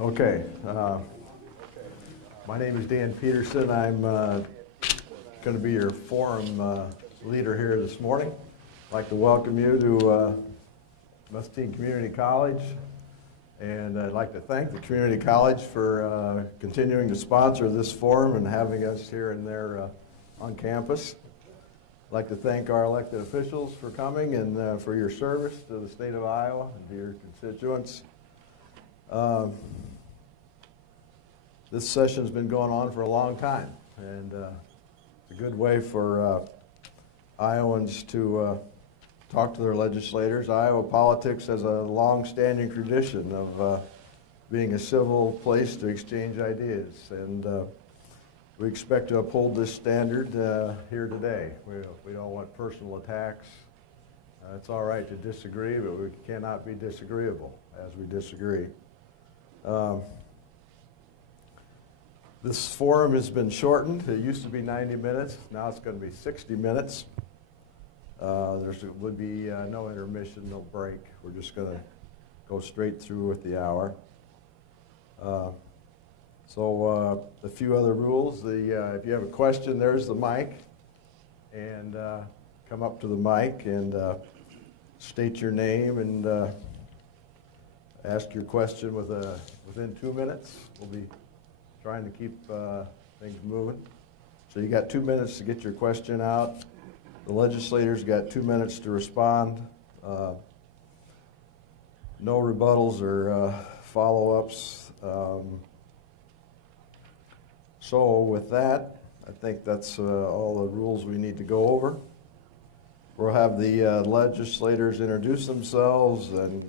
Okay. My name is Dan Peterson. I'm going to be your forum leader here this morning. I'd like to welcome you to Muscatine Community College, and I'd like to thank the Community College for continuing to sponsor this forum and having us here and there on campus. I'd like to thank our elected officials for coming and for your service to the state of Iowa and to your constituents. This session's been going on for a long time, and it's a good way for Iowans to talk to their legislators. Iowa politics has a long-standing tradition of being a civil place to exchange ideas, and we expect to uphold this standard here today. We don't want personal attacks. It's all right to disagree, but we cannot be disagreeable as we disagree. This forum has been shortened. It used to be 90 minutes. Now it's going to be 60 minutes. There would be no intermission, no break. We're just going to go straight through with the hour. So a few other rules. If you have a question, there's the mic. And come up to the mic and state your name and ask your question within 2 minutes. We'll be trying to keep things moving. So you got 2 minutes to get your question out. The legislators got 2 minutes to respond. No rebuttals or follow-ups. So with that, I think that's all the rules we need to go over. We'll have the legislators introduce themselves and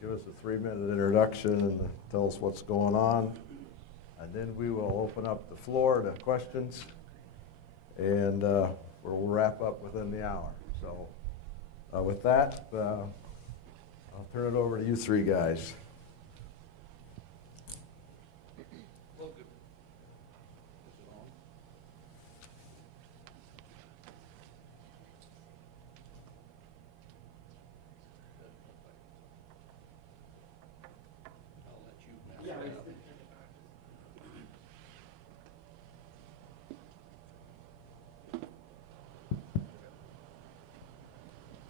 give us a 3-minute introduction and tell us what's going on. And then we will open up the floor to questions, and we'll wrap up within the hour. So with that, I'll turn it over to you three guys.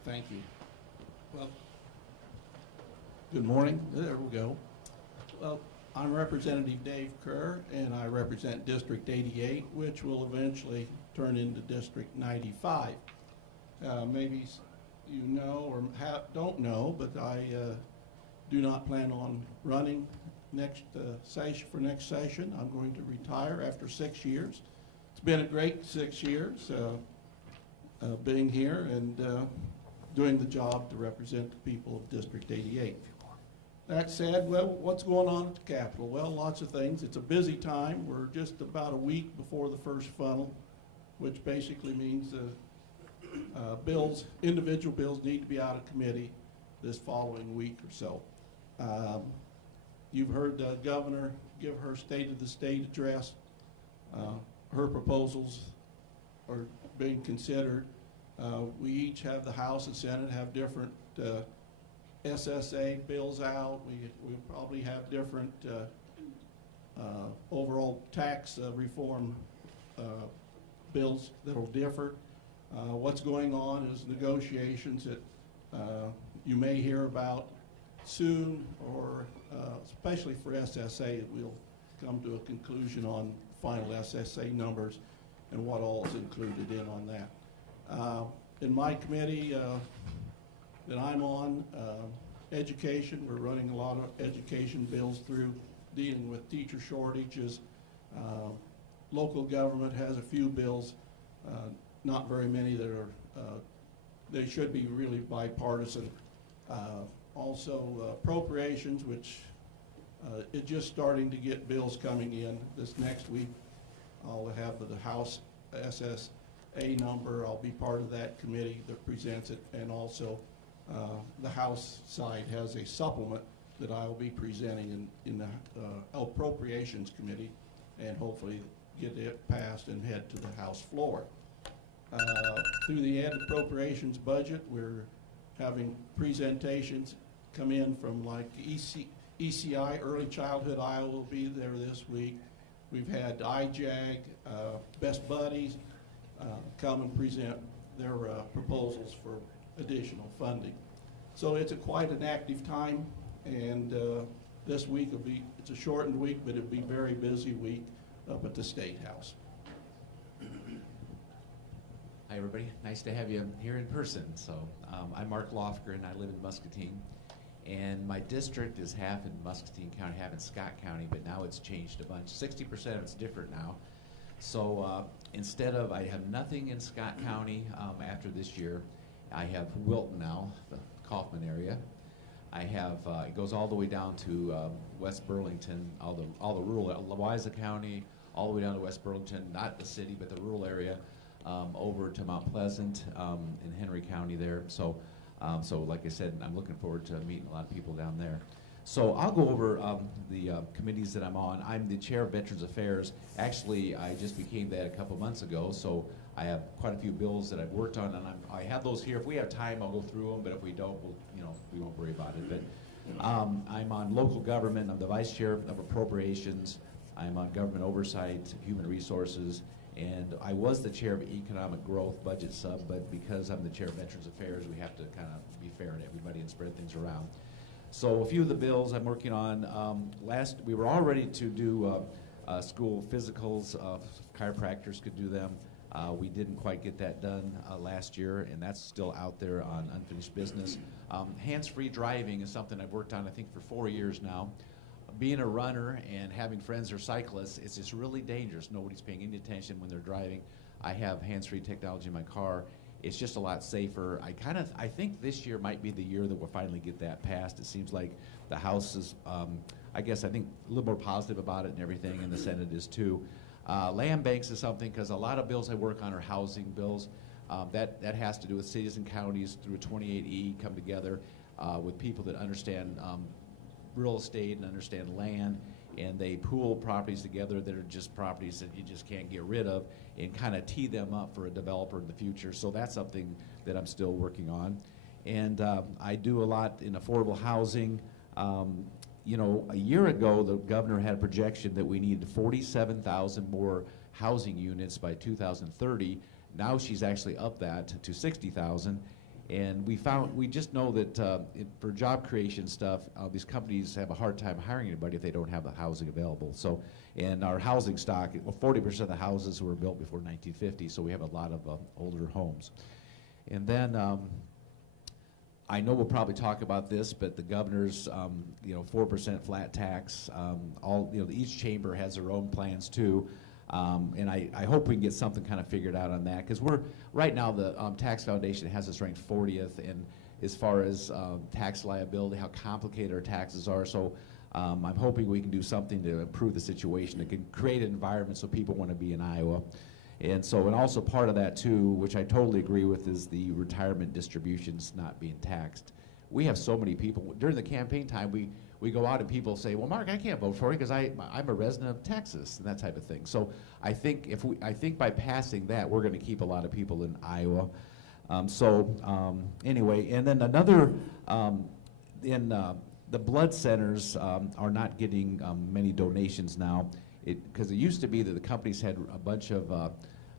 Thank you. Well, good morning. There we go. Well, I'm Representative Dave Kerr, and I represent District 88, which will eventually turn into District 95. Maybe you know or don't know, but I do not plan on running next session. I'm going to retire after 6 years. It's been a great 6 years being here and doing the job to represent the people of District 88. That said, well, what's going on at the Capitol? Well, lots of things. It's a busy time. We're just about a week before the first funnel, which basically means individual bills need to be out of committee this following week or so. You've heard the governor give her State of the State address. Her proposals are being considered. We each have, the House and Senate have different SSA bills out. We probably have different overall tax reform bills that will differ. What's going on is negotiations that you may hear about soon, or especially for SSA, that we'll come to a conclusion on final SSA numbers and what all is included in on that. In my committee that I'm on, education, we're running a lot of education bills through, dealing with teacher shortages. Local government has a few bills, not very many that are, they should be really bipartisan. Also appropriations, which is just starting to get bills coming in. This next week I'll have the House SSA number. I'll be part of that committee that presents it, and also the House side has a supplement that I'll be presenting in the Appropriations Committee, and hopefully get it passed and head to the House floor. Through the Ed Appropriations budget, we're having presentations come in from like ECI, Early Childhood Iowa will be there this week. We've had IJAG, Best Buddies come and present their proposals for additional funding. So it's quite an active time, and this week it's a shortened week, but it'll be a very busy week up at the State House. Hi everybody, nice to have you here in person. So I'm Mark Lofgren, I live in Muscatine, and my district is half in Muscatine County, half in Scott County, but now it's changed a bunch. 60% of it's different now. So instead of, I have nothing in Scott County after this year. I have Wilton now, the Kaufman area. I have, it goes all the way down to West Burlington, all the rural, Louisa County, all the way down to West Burlington, not the city, but the rural area, over to Mount Pleasant in Henry County there. So, so like I said, I'm looking forward to meeting a lot of people down there. So I'll go over the committees that I'm on. I'm the chair of Veterans Affairs. Actually, I just became that a couple months ago, so I have quite a few bills that I've worked on, and I have those here. If we have time, I'll go through them, but if we don't, we won't worry about it. But I'm on local government. I'm the vice chair of Appropriations. I'm on government oversight, human resources, and I was the chair of economic growth budget sub, but because I'm the chair of Veterans Affairs, we have to kind of be fair to everybody and spread things around. So a few of the bills I'm working on, we were all ready to do school physicals, chiropractors could do them. We didn't quite get that done last year, and that's still out there on unfinished business. Hands-free driving is something I've worked on, I think, for 4 years now. Being a runner and having friends who are cyclists, it's just really dangerous. Nobody's paying any attention when they're driving. I have hands-free technology in my car. It's just a lot safer. I think this year might be the year that we'll finally get that passed. It seems like the House is, I think a little more positive about it and everything, and the Senate is too. Land banks is something, because a lot of bills I work on are housing bills. That has to do with cities and counties through 28E come together with people that understand real estate and understand land, and they pool properties together that are just properties that you just can't get rid of, and kind of tee them up for a developer in the future. So that's something that I'm still working on. And I do a lot in affordable housing. You know, a year ago, the governor had a projection that we needed 47,000 more housing units by 2030. Now she's actually upped that to 60,000. And we just know that for job creation stuff, these companies have a hard time hiring anybody if they don't have the housing available. So, and our housing stock, well, 40% of the houses were built before 1950, so we have a lot of older homes. And then, I know we'll probably talk about this, but the governor's, 4% flat tax, each chamber has their own plans too. And I hope we can get something kind of figured out on that, because right now the Tax Foundation has us ranked 40th in as far as tax liability, how complicated our taxes are. So I'm hoping we can do something to improve the situation. It can create an environment so people want to be in Iowa. And also part of that too, which I totally agree with, is the retirement distributions not being taxed. We have so many people, during the campaign time, we go out and people say, well, Mark, I can't vote for you because I'm a resident of Texas, and that type of thing. So I think by passing that, we're going to keep a lot of people in Iowa. Anyway, and then another, the blood centers are not getting many donations now, because it used to be that the companies had a bunch of,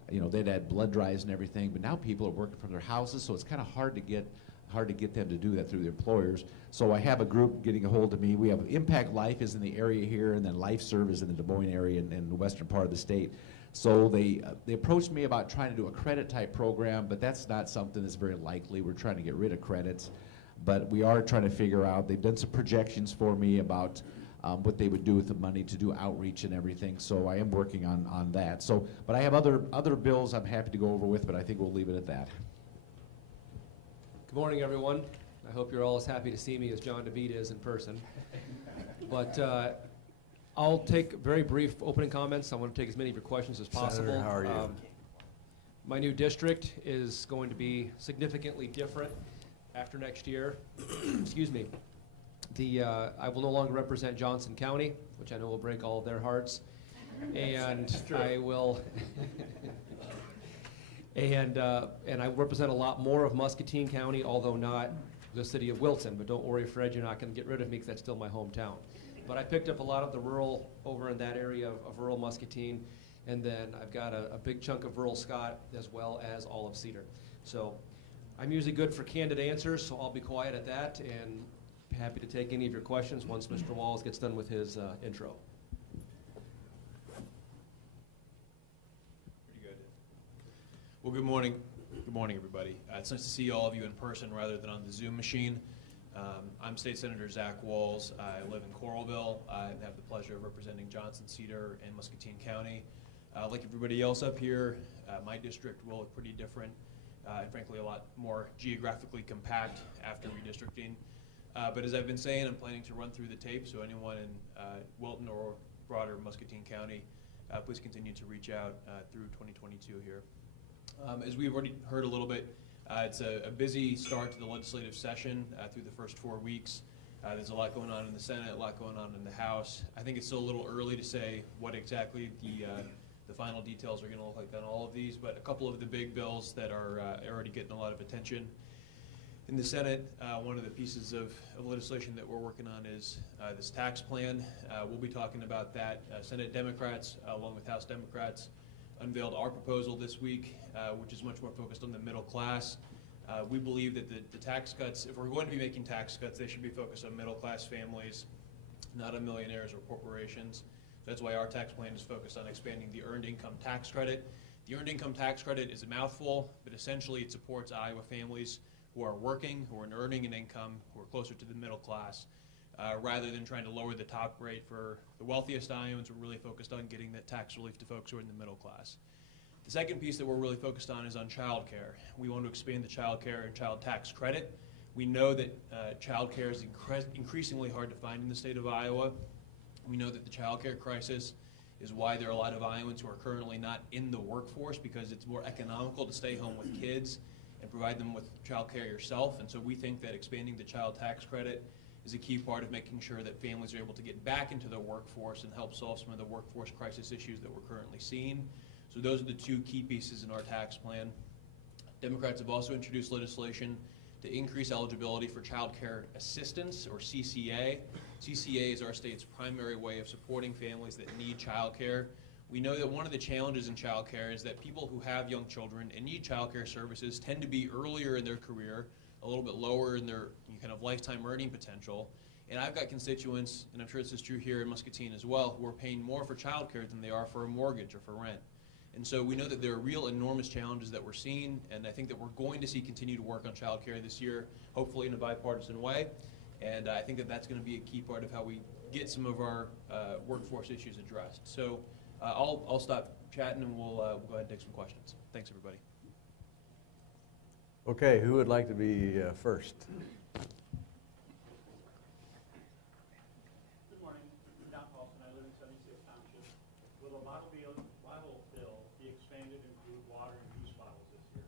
they'd had blood drives and everything, but now people are working from their houses, so it's kind of hard to get them to do that through their employers. So I have a group getting a hold of me. We have Impact Life is in the area here, and then LifeServe is in the Des Moines area and the western part of the state. So they approached me about trying to do a credit type program, but that's not something that's very likely. We're trying to get rid of credits, but we are trying to figure out, they've done some projections for me about what they would do with the money to do outreach and everything. So I am working on that. So, but I have other bills I'm happy to go over with, but I think we'll leave it at that. Good morning, everyone. I hope you're all as happy to see me as John DeVita is in person. But I'll take very brief opening comments. I want to take as many of your questions as possible. Senator, how are you? My new district is going to be significantly different after next year. Excuse me. I will no longer represent Johnson County, which I know will break all of their hearts. And I will... And I represent a lot more of Muscatine County, although not the city of Wilton. But don't worry, Fred, you're not going to get rid of me because that's still my hometown. But I picked up a lot of the rural over in that area of rural Muscatine, and then I've got a big chunk of rural Scott as well as all of Cedar. So I'm usually good for candid answers, so I'll be quiet at that and happy to take any of your questions once Mr. Walls gets done with his intro. Pretty good. Well, good morning. Good morning, everybody. It's nice to see all of you in person rather than on the Zoom machine. I'm State Senator Zach Walls. I live in Coralville. I have the pleasure of representing Johnson, Cedar, and Muscatine County. Like everybody else up here, my district will look pretty different and frankly a lot more geographically compact after redistricting. But as I've been saying, I'm planning to run through the tape, so anyone in Wilton or broader Muscatine County, please continue to reach out through 2022 here. As we've already heard a little bit, it's a busy start to the legislative session through the first 4 weeks. There's a lot going on in the Senate, a lot going on in the House. I think it's still a little early to say what exactly the final details are going to look like on all of these, but a couple of the big bills that are already getting a lot of attention. In the Senate, one of the pieces of legislation that we're working on is this tax plan. We'll be talking about that. Senate Democrats, along with House Democrats, unveiled our proposal this week, which is much more focused on the middle class. We believe that the tax cuts, if we're going to be making tax cuts, they should be focused on middle class families, not on millionaires or corporations. That's why our tax plan is focused on expanding the Earned Income Tax Credit. The Earned Income Tax Credit is a mouthful, but essentially it supports Iowa families who are working, who are earning an income, who are closer to the middle class. Rather than trying to lower the top rate for the wealthiest Iowans, we're really focused on getting that tax relief to folks who are in the middle class. The second piece that we're really focused on is on child care. We want to expand the child care and child tax credit. We know that child care is increasingly hard to find in the state of Iowa. We know that the child care crisis is why there are a lot of Iowans who are currently not in the workforce, because it's more economical to stay home with kids and provide them with child care yourself. And so we think that expanding the child tax credit is a key part of making sure that families are able to get back into the workforce and help solve some of the workforce crisis issues that we're currently seeing. So those are the two key pieces in our tax plan. Democrats have also introduced legislation to increase eligibility for child care assistance, or CCA. CCA is our state's primary way of supporting families that need child care. We know that one of the challenges in child care is that people who have young children and need child care services tend to be earlier in their career, a little bit lower in their kind of lifetime earning potential. And I've got constituents, and I'm sure this is true here in Muscatine as well, who are paying more for child care than they are for a mortgage or for rent. And so we know that there are real enormous challenges that we're seeing, and I think that we're going to see continued work on child care this year, hopefully in a bipartisan way. And I think that that's going to be a key part of how we get some of our workforce issues addressed. So I'll stop chatting and we'll go ahead and take some questions. Thanks, everybody. Okay, who would like to be first? Good morning. Don Paulson. I live in 76 Township. Will the bottle bill be expanded to include water and juice bottles this year?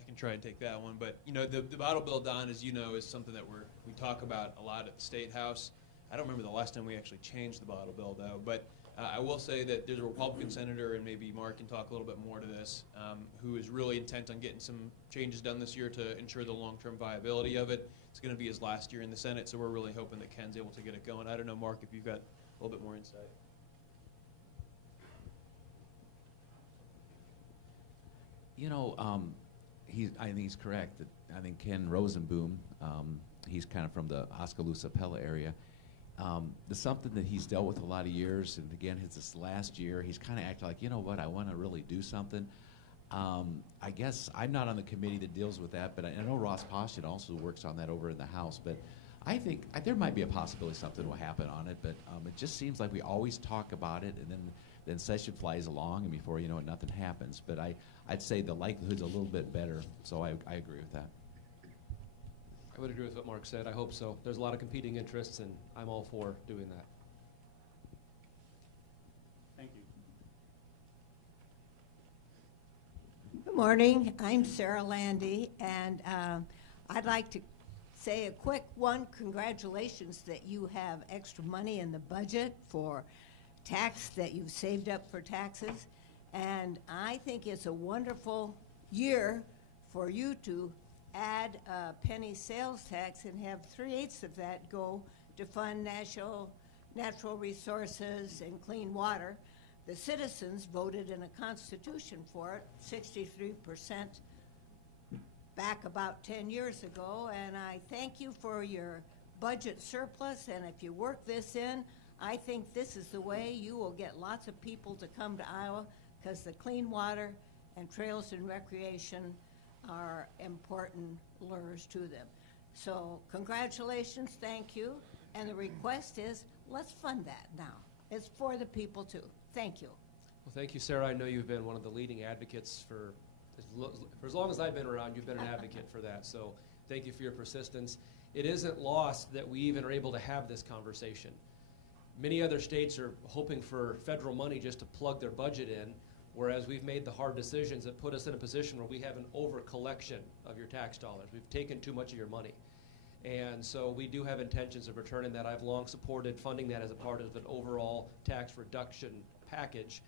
I can try and take that one, but you know, the bottle bill, Don, as you know, is something that we talk about a lot at the State House. I don't remember the last time we actually changed the bottle bill, though, but I will say that there's a Republican senator, and maybe Mark can talk a little bit more to this, who is really intent on getting some changes done this year to ensure the long-term viability of it. It's going to be his last year in the Senate, so we're really hoping that Ken's able to get it going. I don't know, Mark, if you've got a little bit more insight. You know, I think he's correct. I think Ken Rosenboom, he's kind of from the Oskaloosa Pella area. There's something that he's dealt with a lot of years, and again, this last year, he's kind of acted like, you know what, I want to really do something. I guess I'm not on the committee that deals with that, but I know Ross Poston also works on that over in the House. But I think there might be a possibility something will happen on it, but it just seems like we always talk about it, and then session flies along, and before you know it, nothing happens. But I'd say the likelihood's a little bit better, so I agree with that. I would agree with what Mark said. I hope so. There's a lot of competing interests, and I'm all for doing that. Thank you. Good morning. I'm Sarah Landy, and I'd like to say a quick congratulations that you have extra money in the budget for tax that you've saved up for taxes. And I think it's a wonderful year for you to add a penny sales tax and have 3/8 of that go to fund natural resources and clean water. The citizens voted in a constitution for it, 63% back about 10 years ago, and I thank you for your budget surplus, and if you work this in, I think this is the way you will get lots of people to come to Iowa, because the clean water and trails and recreation are important lures to them. So congratulations, thank you, and the request is, let's fund that now. It's for the people too. Thank you. Well, thank you, Sarah. I know you've been one of the leading advocates for as long as I've been around. You've been an advocate for that, so thank you for your persistence. It isn't lost that we even are able to have this conversation. Many other states are hoping for federal money just to plug their budget in, whereas we've made the hard decisions that put us in a position where we have an over-collection of your tax dollars. We've taken too much of your money. And so we do have intentions of returning that. I've long supported funding that as a part of an overall tax reduction package.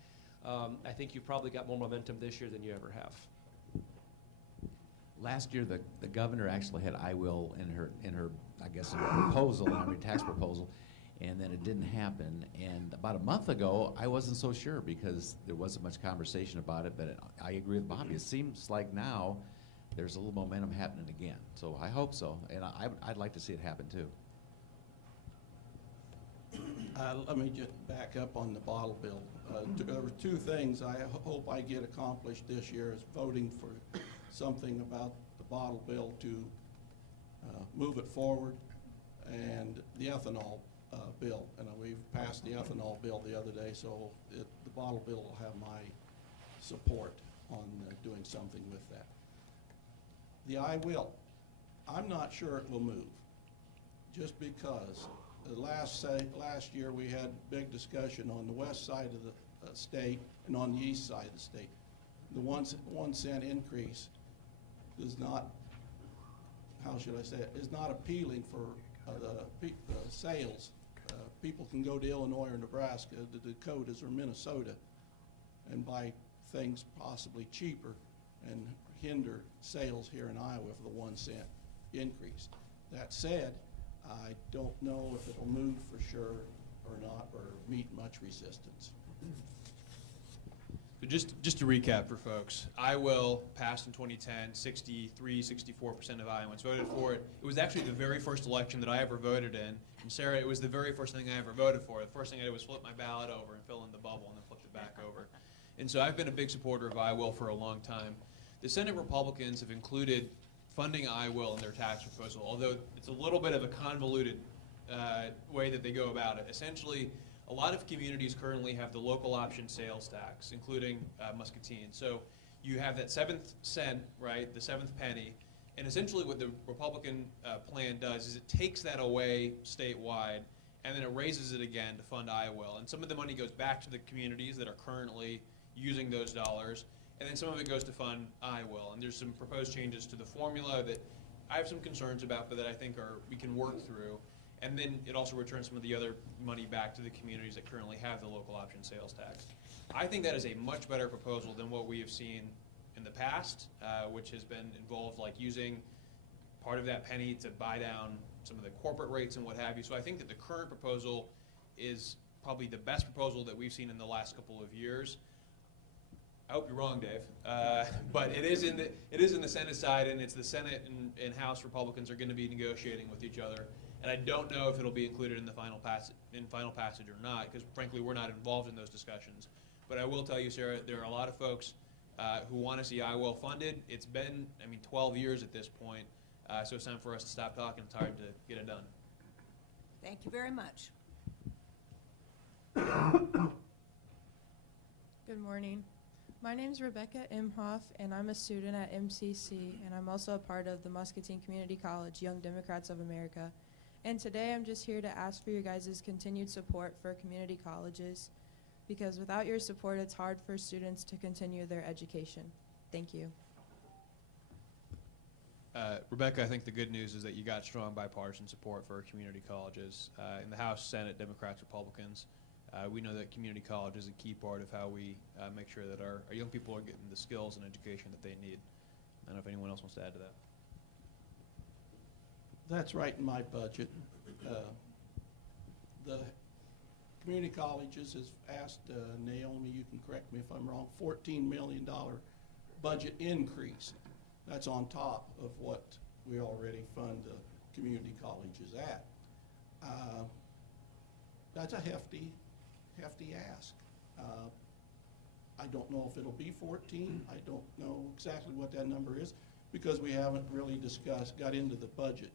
I think you've probably got more momentum this year than you ever have. Last year, the governor actually had I will in her I guess in her proposal, tax proposal, and then it didn't happen. And about a month ago, I wasn't so sure because there wasn't much conversation about it. But I agree with Bobby. It seems like now there's a little momentum happening again. So I hope so, and I'd like to see it happen too. Let me just back up on the bottle bill. There were two things I hope I get accomplished this year is voting for something about the bottle bill to move it forward, and the ethanol bill. And we've passed the ethanol bill the other day, so the bottle bill will have my support on doing something with that. The I will. I'm not sure it will move, just because last year we had big discussion on the west side of the state and on the east side of the state. The 1 cent increase does not, how should I say it, is not appealing for the sales. People can go to Illinois or Nebraska, the Dakotas or Minnesota and buy things possibly cheaper and hinder sales here in Iowa for the 1 cent increase. That said, I don't know if it'll move for sure or not, or meet much resistance. So just to recap for folks, I will passed in 2010, 64% of Iowans voted for it. It was actually the very first election that I ever voted in. And Sarah, it was the very first thing I ever voted for. The first thing I did was flip my ballot over and fill in the bubble and then flipped it back over. And so I've been a big supporter of I will for a long time. The Senate Republicans have included funding I will in their tax proposal, although it's a little bit of a convoluted way that they go about it. Essentially, a lot of communities currently have the local option sales tax, including Muscatine. So you have that 7th cent, right, the 7th penny, and essentially what the Republican plan does is it takes that away statewide, and then it raises it again to fund I will. And some of the money goes back to the communities that are currently using those dollars, and then some of it goes to fund I will. And there's some proposed changes to the formula that I have some concerns about, but that I think we can work through. And then it also returns some of the other money back to the communities that currently have the local option sales tax. I think that is a much better proposal than what we have seen in the past, which has been involved like using part of that penny to buy down some of the corporate rates and what have you. So I think that the current proposal is probably the best proposal that we've seen in the last couple of years. I hope you're wrong, Dave, but it is in the Senate side, and it's the Senate and House Republicans are going to be negotiating with each other, and I don't know if it'll be included in the final passage or not, because frankly we're not involved in those discussions. But I will tell you, Sarah, there are a lot of folks who want to see I will funded. It's been, 12 years at this point, so it's time for us to stop talking. It's hard to get it done. Thank you very much. Good morning. My name is Rebecca Imhoff, and I'm a student at MCC, and I'm also a part of the Muscatine Community College Young Democrats of America. And today I'm just here to ask for your guys' continued support for community colleges, because without your support, it's hard for students to continue their education. Thank you. Rebecca, I think the good news is that you got strong bipartisan support for community colleges. In the House, Senate, Democrats, Republicans, we know that community college is a key part of how we make sure that our young people are getting the skills and education that they need. I don't know if anyone else wants to add to that. That's right in my budget. The community colleges has asked Naomi, you can correct me if I'm wrong, $14 million budget increase. That's on top of what we already fund the community colleges at. That's a hefty ask. I don't know if it'll be 14. I don't know exactly what that number is because we haven't really got into the budget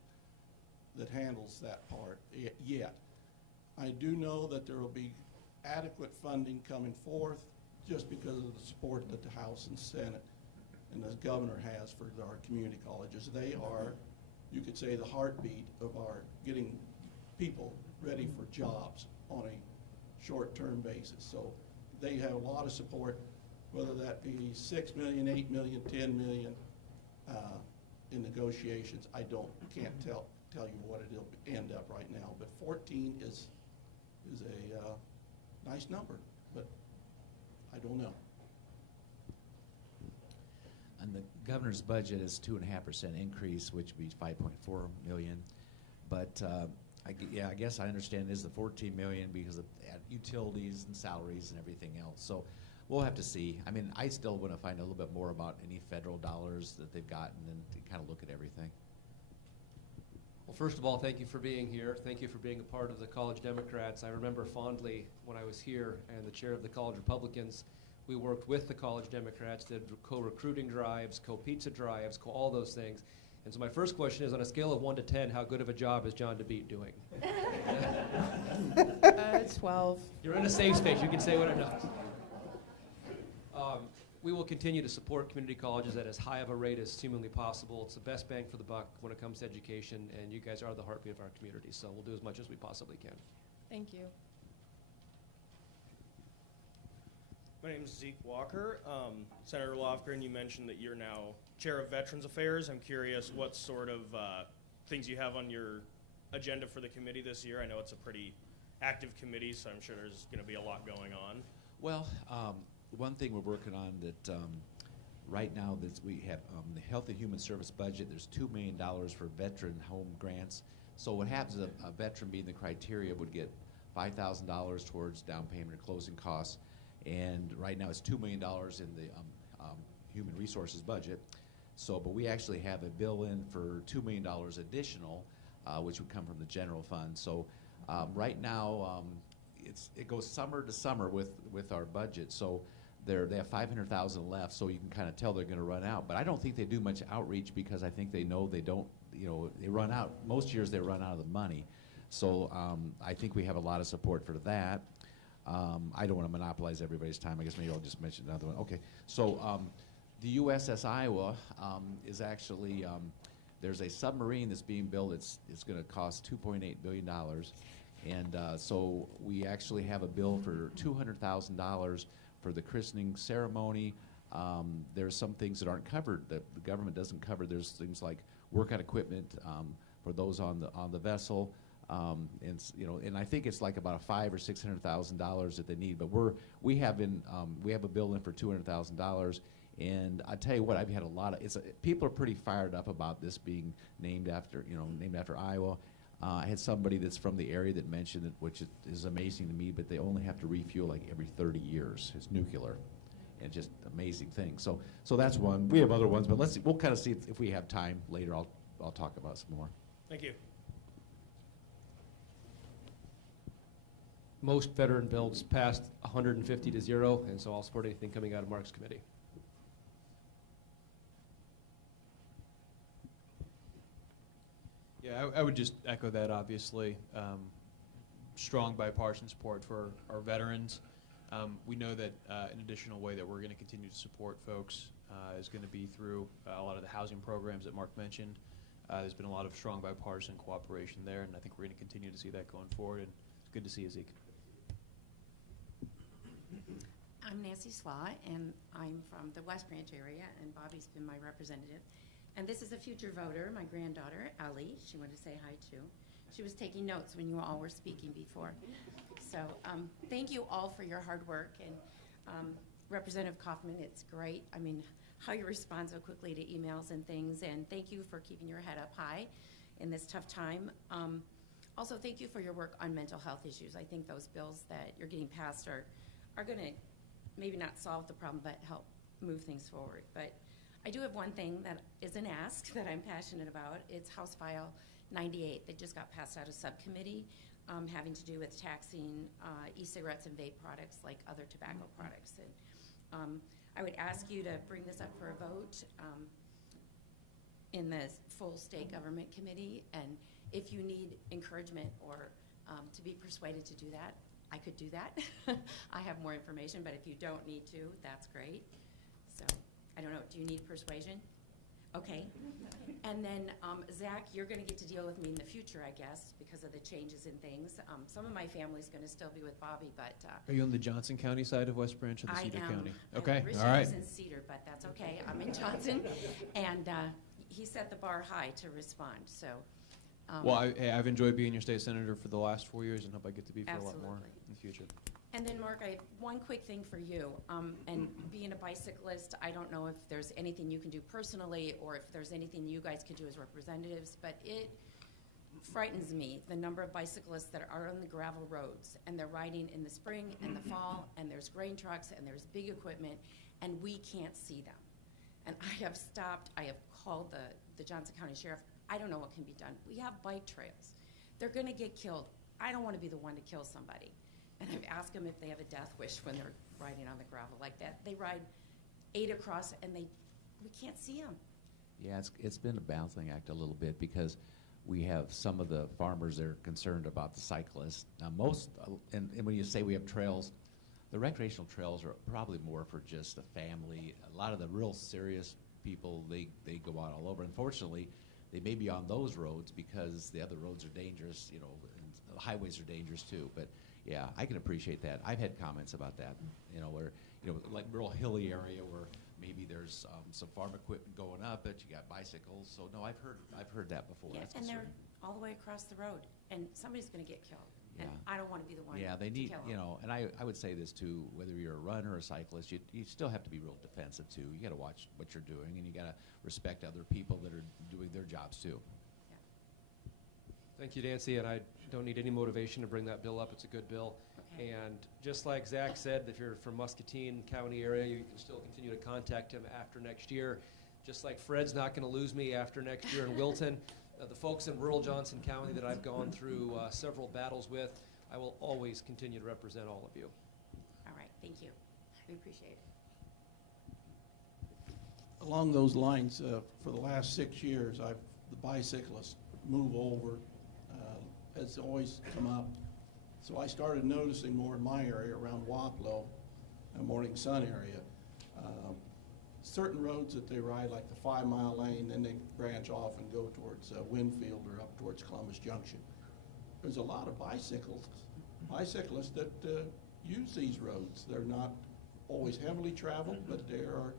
that handles that part yet. I do know that there will be adequate funding coming forth just because of the support that the House and Senate and the governor has for our community colleges. They are, you could say, the heartbeat of our getting people ready for jobs on a short-term basis. So they have a lot of support, whether that be 6 million, 8 million, 10 million in negotiations. I can't tell you what it'll end up right now, but 14 is a nice number, but I don't know. And the governor's budget is 2.5% increase, which would be 5.4 million. But I guess I understand it is the 14 million because of utilities and salaries and everything else. So we'll have to see. I mean, I still want to find a little bit more about any federal dollars that they've gotten and to kind of look at everything. Well, first of all, thank you for being here. Thank you for being a part of the College Democrats. I remember fondly when I was here and the chair of the College Republicans, we worked with the College Democrats, did co-recruiting drives, co-pizza drives, all those things. And so my first question is, on a scale of 1 to 10, how good of a job is John DeBeat doing? 12. You're in a safe space. You can say what it does. We will continue to support community colleges at as high of a rate as humanly possible. It's the best bang for the buck when it comes to education, and you guys are the heartbeat of our community, so we'll do as much as we possibly can. Thank you. My name is Zeke Walker. Senator Lofgren, you mentioned that you're now chair of Veterans Affairs. I'm curious what sort of things you have on your agenda for the committee this year. I know it's a pretty active committee, so I'm sure there's going to be a lot going on. Well, one thing we're working on that right now that we have the Health and Human Service budget, there's $2 million for veteran home grants. So what happens is a veteran being the criteria would get $5,000 towards down payment or closing costs. And right now it's $2 million in the Human Resources budget. So, but we actually have a bill in for $2 million additional, which would come from the general fund. So right now it goes summer to summer with our budget. So they have $500,000 left, so you can kind of tell they're going to run out. But I don't think they do much outreach because I think they know they don't, they run out. Most years they run out of the money. So I think we have a lot of support for that. I don't want to monopolize everybody's time. I guess maybe I'll just mention another one. Okay, so the Uss Iowa is actually, there's a submarine that's being built. It's going to cost $2.8 billion. And so we actually have a bill for $200,000 for the christening ceremony. There's some things that aren't covered that the government doesn't cover. There's things like workout equipment for those on the vessel. And I think it's like about $500,000 or $600,000 that they need. But we have a bill in for $200,000. And I tell you what, I've had a lot of people are pretty fired up about this being named after Iowa. I had somebody that's from the area that mentioned it, which is amazing to me. But they only have to refuel like every 30 years. It's nuclear, and just amazing thing. So that's one. We have other ones, but we'll kind of see if we have time later. I'll talk about some more. Thank you. Most veteran bills passed 150 to 0, and so I'll support anything coming out of Mark's committee. Yeah, I would just echo that, obviously. Strong bipartisan support for our veterans. We know that an additional way that we're going to continue to support folks is going to be through a lot of the housing programs that Mark mentioned. There's been a lot of strong bipartisan cooperation there, and I think we're going to continue to see that going forward. And it's good to see you, Zeke. I'm Nancy Swa, and I'm from the West Branch area, and Bobby's been my representative. And this is a future voter, my granddaughter, Ellie. She wanted to say hi, too. She was taking notes when you all were speaking before. So thank you all for your hard work. And Representative Kaufman, it's great. I mean, how you respond so quickly to emails and things. And thank you for keeping your head up high in this tough time. Also, thank you for your work on mental health issues. I think those bills that you're getting passed are going to maybe not solve the problem, but help move things forward. But I do have one thing that is an ask that I'm passionate about. It's House File 98 that just got passed out of subcommittee, having to do with taxing e-cigarettes and vape products like other tobacco products. And I would ask you to bring this up for a vote in the full state government committee. And if you need encouragement or to be persuaded to do that, I could do that. I have more information, but if you don't need to, that's great. So, I don't know, do you need persuasion? Okay. And then, Zach, you're going to get to deal with me in the future, I guess, because of the changes in things. Some of my family's going to still be with Bobby, but Are you on the Johnson County side of West Branch or the I Cedar am. County? I Okay, originally all right. was in Cedar, but that's okay. I'm in Johnson. And he set the bar high to respond, so. Well, I've enjoyed being your state senator for the last 4 years and hope I get to be for a lot more Absolutely. in the future. And then, Mark, I have one quick thing for you. And being a bicyclist, I don't know if there's anything you can do personally or if there's anything you guys could do as representatives, but it frightens me, the number of bicyclists that are on the gravel roads, and they're riding in the spring and the fall, and there's grain trucks, and there's big equipment, and we can't see them. And I have stopped, I have called the Johnson County Sheriff. I don't know what can be done. We have bike trails. They're going to get killed. I don't want to be the one to kill somebody. And I've asked them if they have a death wish when they're riding on the gravel like that. They ride 8 across, and we can't see them. Yeah, it's been a balancing act a little bit because we have some of the farmers that are concerned about the cyclists. Now and when you say we have trails, the recreational trails are probably more for just the family. A lot of the real serious people, they go out all over. Unfortunately, they may be on those roads because the other roads are dangerous, and the highways are dangerous too. But yeah, I can appreciate that. I've had comments about that, where, like real hilly area where maybe there's some farm equipment going up, but you got bicycles. So no, I've heard that before. Yeah, That's and they're concerning. all the way across the road, and somebody's going to get killed. And Yeah. I don't want to be the one Yeah, they need, to kill them. and I would say this too, whether you're a runner or a cyclist, you still have to be real defensive too. You got to watch what you're doing, and you got to respect other people that are doing their jobs too. Thank you, Nancy, and I don't need any motivation to bring that bill up. It's a good bill. Okay. And just like Zach said, if you're from Muscatine County area, you can still continue to contact him after next year. Just like Fred's not going to lose me after next year in Wilton, the folks in rural Johnson County that I've gone through several battles with, I will always continue to represent all of you. All right, thank you. We appreciate it. Along those lines, for the last 6 years, the bicyclists move over has always come up. So I started noticing more in my area around Wapello, Morning Sun area. Certain roads that they ride, like the 5 Mile lane, then they branch off and go towards Winfield or up towards Columbus Junction. There's a lot of bicyclists that use these roads. They're not always heavily traveled, but they are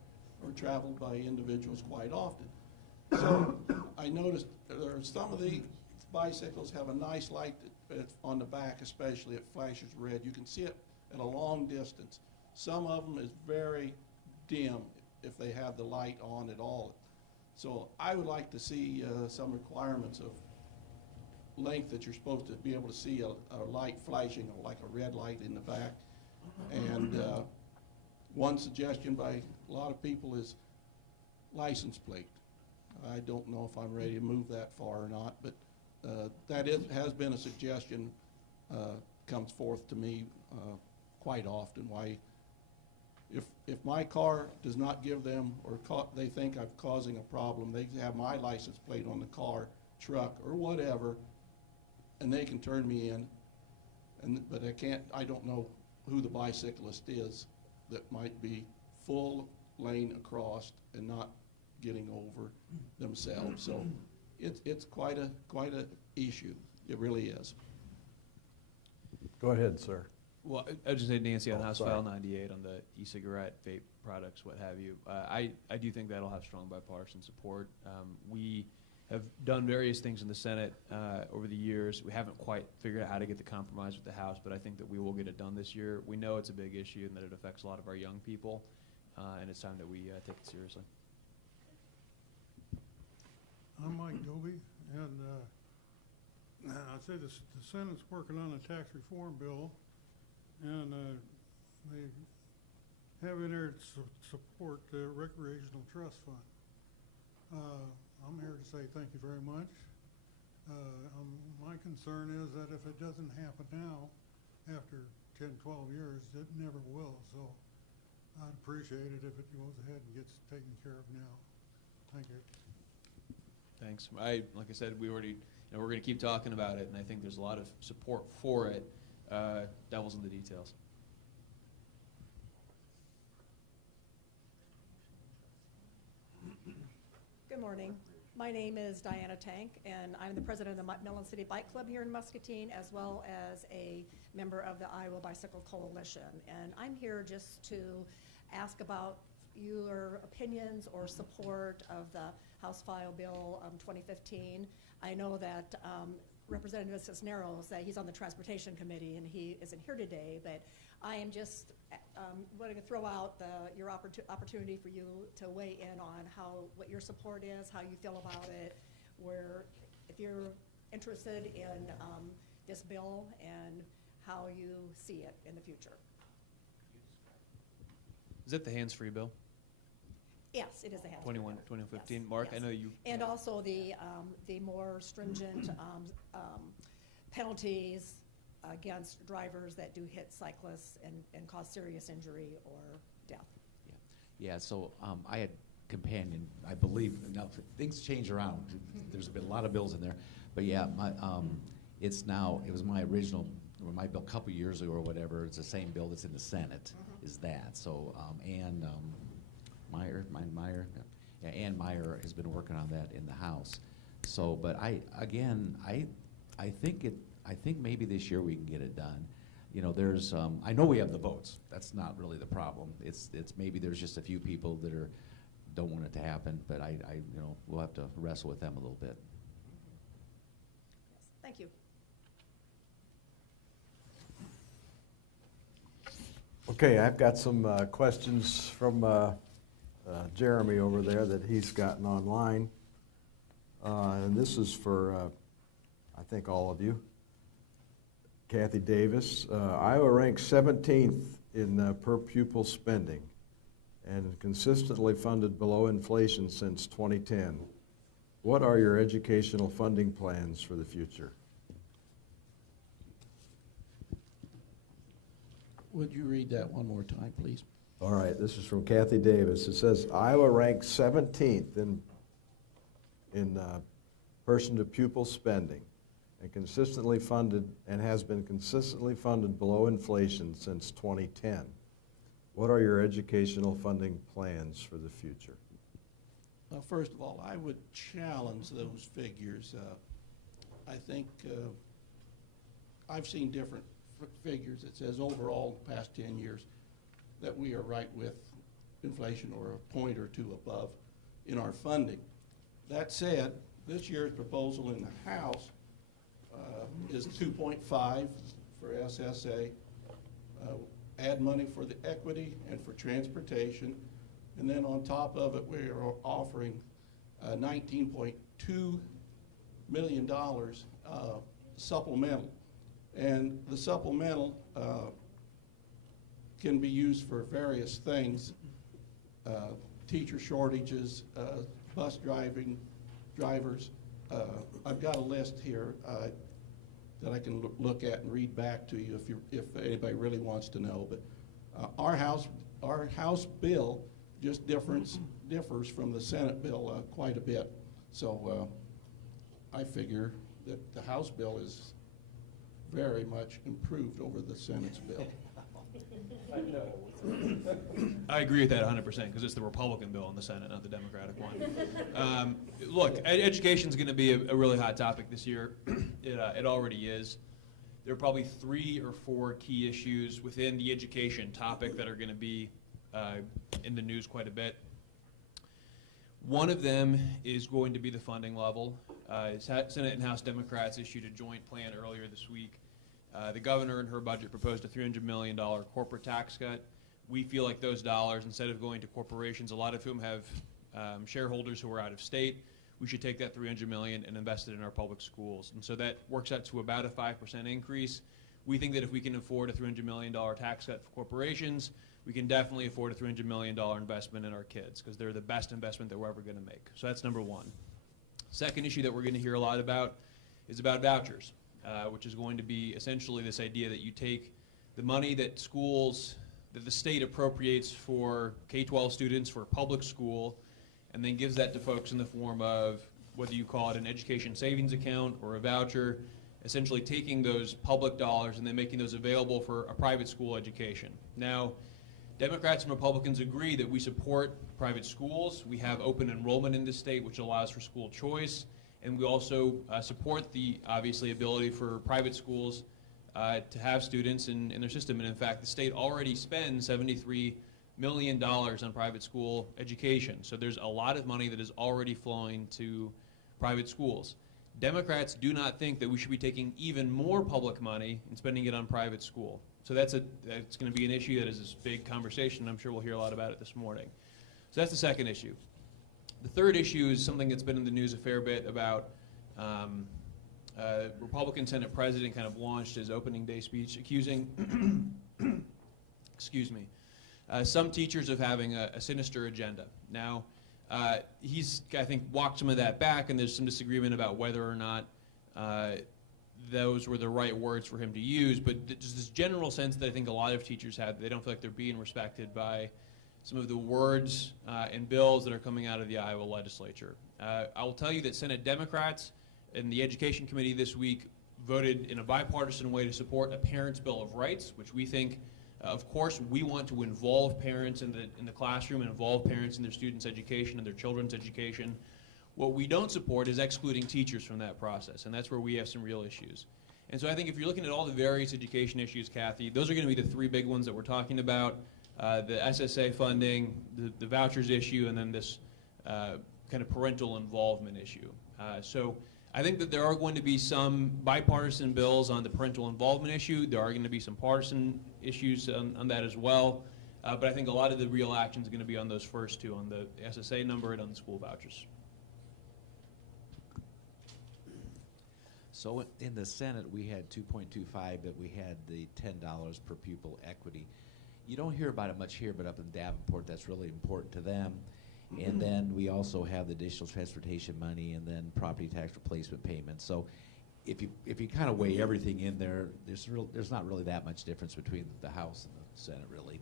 traveled by individuals quite often. So I noticed there are some of the bicycles have a nice light on the back, especially it flashes red. You can see it at a long distance. Some of them is very dim if they have the light on at all. So I would like to see some requirements of length that you're supposed to be able to see a light flashing, like a red light in the back. And one suggestion by a lot of people is license plate. I don't know if I'm ready to move that far or not, but that has been a suggestion, comes forth to me quite often. Why, if my car does not give them, or they think I'm causing a problem, they have my license plate on the car, truck, or whatever, and they can turn me in. But I don't know who the bicyclist is that might be full lane across and not getting over themselves. So it's quite a issue. It really is. Go ahead, sir. Well, I was just say, Nancy, on Oh, House sorry. File 98 on the e-cigarette, vape products, what have you, I do think that'll have strong bipartisan support. We have done various things in the Senate over the years. We haven't quite figured out how to get the compromise with the House, but I think that we will get it done this year. We know it's a big issue and that it affects a lot of our young people, and it's time that we take it seriously. I'm Mike Doby, And I'd say the Senate's working on a tax reform bill, and they have in there to support the recreational trust fund. I'm here to say thank you very much. My concern is that if it doesn't happen now, after 10, 12 years, it never will. So I'd appreciate it if it goes ahead and gets taken care of now. Thank you. Thanks. Like I said, we already, we're going to keep talking about it, and I think there's a lot of support for it. Devil's in the details. Good morning. My name is Diana Tank, and I'm the president of the Mellon City Bike Club here in Muscatine, as well as a member of the Iowa Bicycle Coalition. And I'm here just to ask about your opinions or support of the House File Bill 2015. I know that Representative Cisneros, he's on the Transportation Committee, and he isn't here today, but I am just wanting to throw out your opportunity for you to weigh in on what your support is, how you feel about it, if you're interested in this bill and how you see it in the future. Is that the hands-free bill? Yes, it is the House. 2015. Yes, Mark, yes. I know you. And also the more stringent penalties against drivers that do hit cyclists and cause serious injury or death. Yeah, so I had companion, I believe, now things change around. There's been a lot of bills in there. But yeah, it was my original, or my bill a couple years ago or whatever. It's the same bill that's in the Senate, is that. So, Ann Meyer has been working on that in the House. So, but I think maybe this year we can get it done. There's, I know we have the votes. That's not really the problem. It's maybe there's just a few people that don't want it to happen, but we'll have to wrestle with them a little bit. Yes, thank you. Okay, I've got some questions from Jeremy over there that he's gotten online. And this is for, I think, all of you. Kathy Davis, Iowa ranks 17th in per pupil spending and consistently funded below inflation since 2010. What are your educational funding plans for the future? Would you read that one more time, please? All right, this is from Kathy Davis. It says Iowa ranks 17th in person to pupil spending and consistently funded and has been consistently funded below inflation since 2010. What are your educational funding plans for the future? First of all, I would challenge those figures. I think I've seen different figures. It says overall the past 10 years that we are right with inflation or a point or two above in our funding. That said, this year's proposal in the House is 2.5 for SSA, add money for the equity and for transportation, and then on top of it we are offering $19.2 million supplemental. And the supplemental can be used for various things, teacher shortages, bus drivers. I've got a list here that I can look at and read back to you if anybody really wants to know. But our House bill just differs from the Senate bill quite a bit. So I figure that the House bill is very much improved over the Senate's bill. I agree with that 100% because it's the Republican bill in the Senate, not the Democratic one. Look, education is going to be a really hot topic this year. It already is. There are probably 3 or 4 key issues within the education topic that are going to be in the news quite a bit. One of them is going to be the funding level. Senate and House Democrats issued a joint plan earlier this week. The governor in her budget proposed a $300 million corporate tax cut. We feel like those dollars, instead of going to corporations, a lot of whom have shareholders who are out of state, we should take that $300 million and invest it in our public schools. And so that works out to about a 5% increase. We think that if we can afford a $300 million tax cut for corporations, we can definitely afford a $300 million investment in our kids, because they're the best investment that we're ever going to make. So that's number one. Second issue that we're going to hear a lot about is about vouchers, which is going to be essentially this idea that you take the money that that the state appropriates for K-12 students for public school, and then gives that to folks in the form of, whether you call it an education savings account or a voucher, essentially taking those public dollars and then making those available for a private school education. Now, Democrats and Republicans agree that we support private schools. We have open enrollment in this state, which allows for school choice, and we also support the, obviously, ability for private schools to have students in their system. And in fact, the state already spends $73 million on private school education. So there's a lot of money that is already flowing to private schools. Democrats do not think that we should be taking even more public money and spending it on private school. So that's going to be an issue that is this big conversation. I'm sure we'll hear a lot about it this morning. So that's the second issue. The third issue is something that's been in the news a fair bit about Republican Senate President kind of launched his opening day speech accusing excuse me, some teachers of having a sinister agenda. Now, he's, I think, walked some of that back, and there's some disagreement about whether or not those were the right words for him to use, but just this general sense that I think a lot of teachers have, they don't feel like they're being respected by some of the words and bills that are coming out of the Iowa legislature. I will tell you that Senate Democrats in the Education Committee this week voted in a bipartisan way to support a Parents' Bill of Rights, which we think, of course, we want to involve parents in the classroom and involve parents in their students' education and their children's education. What we don't support is excluding teachers from that process, and that's where we have some real issues. And so I think if you're looking at all the various education issues, Kathy, those are going to be the three big ones that we're talking about: the SSA funding, the vouchers issue, and then this kind of parental involvement issue. So I think that there are going to be some bipartisan bills on the parental involvement issue. There are going to be some partisan issues on that as well. But I think a lot of the real action is going to be on those first two, on the SSA number and on the school vouchers. So in the Senate, we had 2.25, but we had the $10 per pupil equity. You don't hear about it much here, but up in Davenport, that's really important to them. And then we also have the additional transportation money and then property tax replacement payments. So if you kind of weigh everything in there, there's not really that much difference between the House and the Senate, really.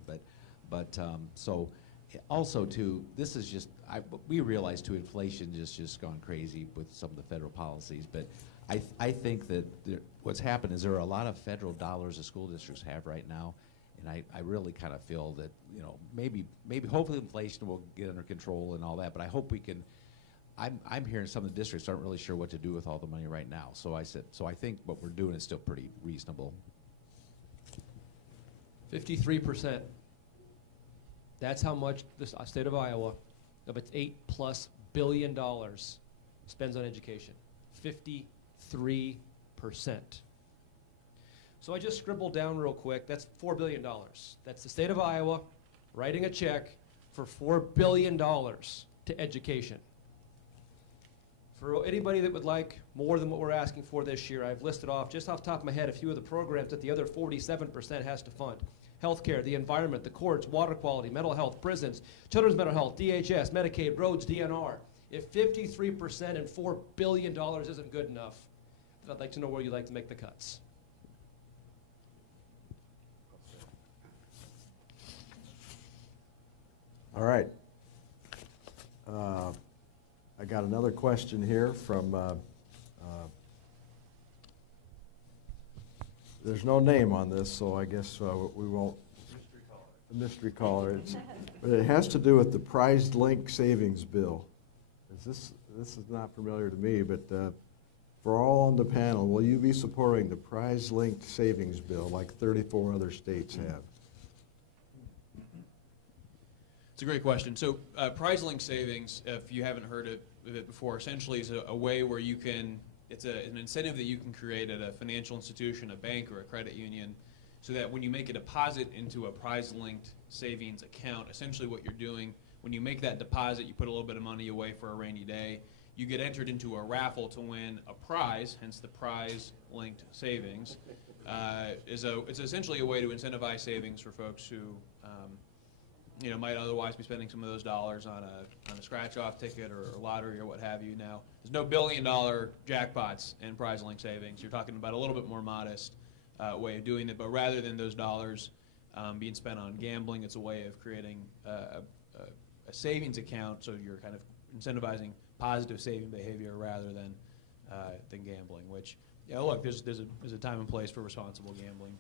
But so also too, this is just, we realize too, inflation just gone crazy with some of the federal policies. But I think that what's happened is there are a lot of federal dollars the school districts have right now. And I really kind of feel that, you know, maybe hopefully inflation will get under control and all that, but I hope we can. I'm hearing some of the districts aren't really sure what to do with all the money right now. So I think what we're doing is still pretty reasonable. 53%. That's how much the state of Iowa, of its $8+ billion, spends on education. 53%. So I just scribbled down real quick, that's $4 billion. That's the state of Iowa writing a check for $4 billion to education. For anybody that would like more than what we're asking for this year, I've listed off, just off the top of my head, a few of the programs that the other 47% has to fund. Healthcare, the environment, the courts, water quality, mental health, prisons, children's mental health, DHS, Medicaid, roads, DNR. If 53% and $4 billion isn't good enough, then I'd like to know where you'd like to make the cuts. All right. I got another question here from, there's no name on this, so I guess we won't. Mystery caller. But it has to do with the Prize Link Savings Bill. This is not familiar to me, but for all on the panel, will you be supporting the Prize Link Savings Bill like 34 other states have? It's a great question. So Prize Link Savings, if you haven't heard of it before, essentially is a way where you can, it's an incentive that you can create at a financial institution, a bank, or a credit union, so that when you make a deposit into a prize-linked savings account, essentially what you're doing, when you make that deposit, you put a little bit of money away for a rainy day. you get entered into a raffle to win a prize, hence the prize-linked savings. It's essentially a way to incentivize savings for folks who might otherwise be spending some of those dollars on a scratch-off ticket or lottery or what have you. Now, there's no billion-dollar jackpots in prize-linked savings. You're talking about a little bit more modest way of doing it, but rather than those dollars being spent on gambling, it's a way of creating a savings account, so you're kind of incentivizing positive saving behavior rather than gambling. Which, look, there's a time and place for responsible gambling,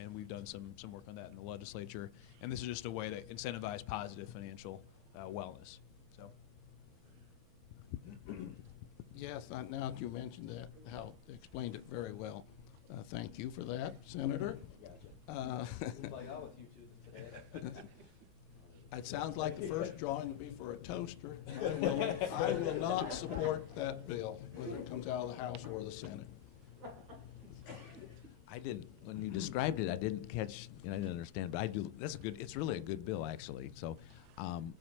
and we've done some work on that in the legislature. And this is just a way to incentivize positive financial wellness. So. Yes, now that you mentioned that, Hal explained it very well. Thank you for that, Senator. It sounds like the first drawing will be for a toaster. I will not support that bill, whether it comes out of the House or the Senate. I didn't, when you described it, I didn't catch, I didn't understand, but I do, it's really a good bill, actually. So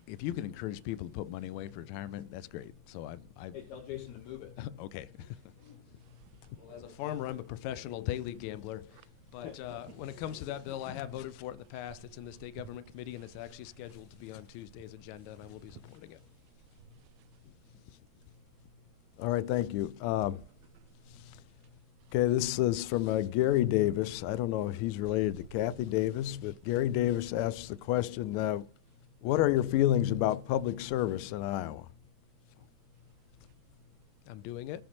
if you can encourage people to put money away for retirement, that's great. So Hey, tell Jason to move it. Okay. Well, as a farmer, I'm a professional daily gambler. But when it comes to that bill, I have voted for it in the past. It's in the State Government Committee, and it's actually scheduled to be on Tuesday's agenda, and I will be supporting it. All right, thank you. Okay, this is from Gary Davis. I don't know if he's related to Kathy Davis, but Gary Davis asks the question, what are your feelings about public service in Iowa? I'm doing it.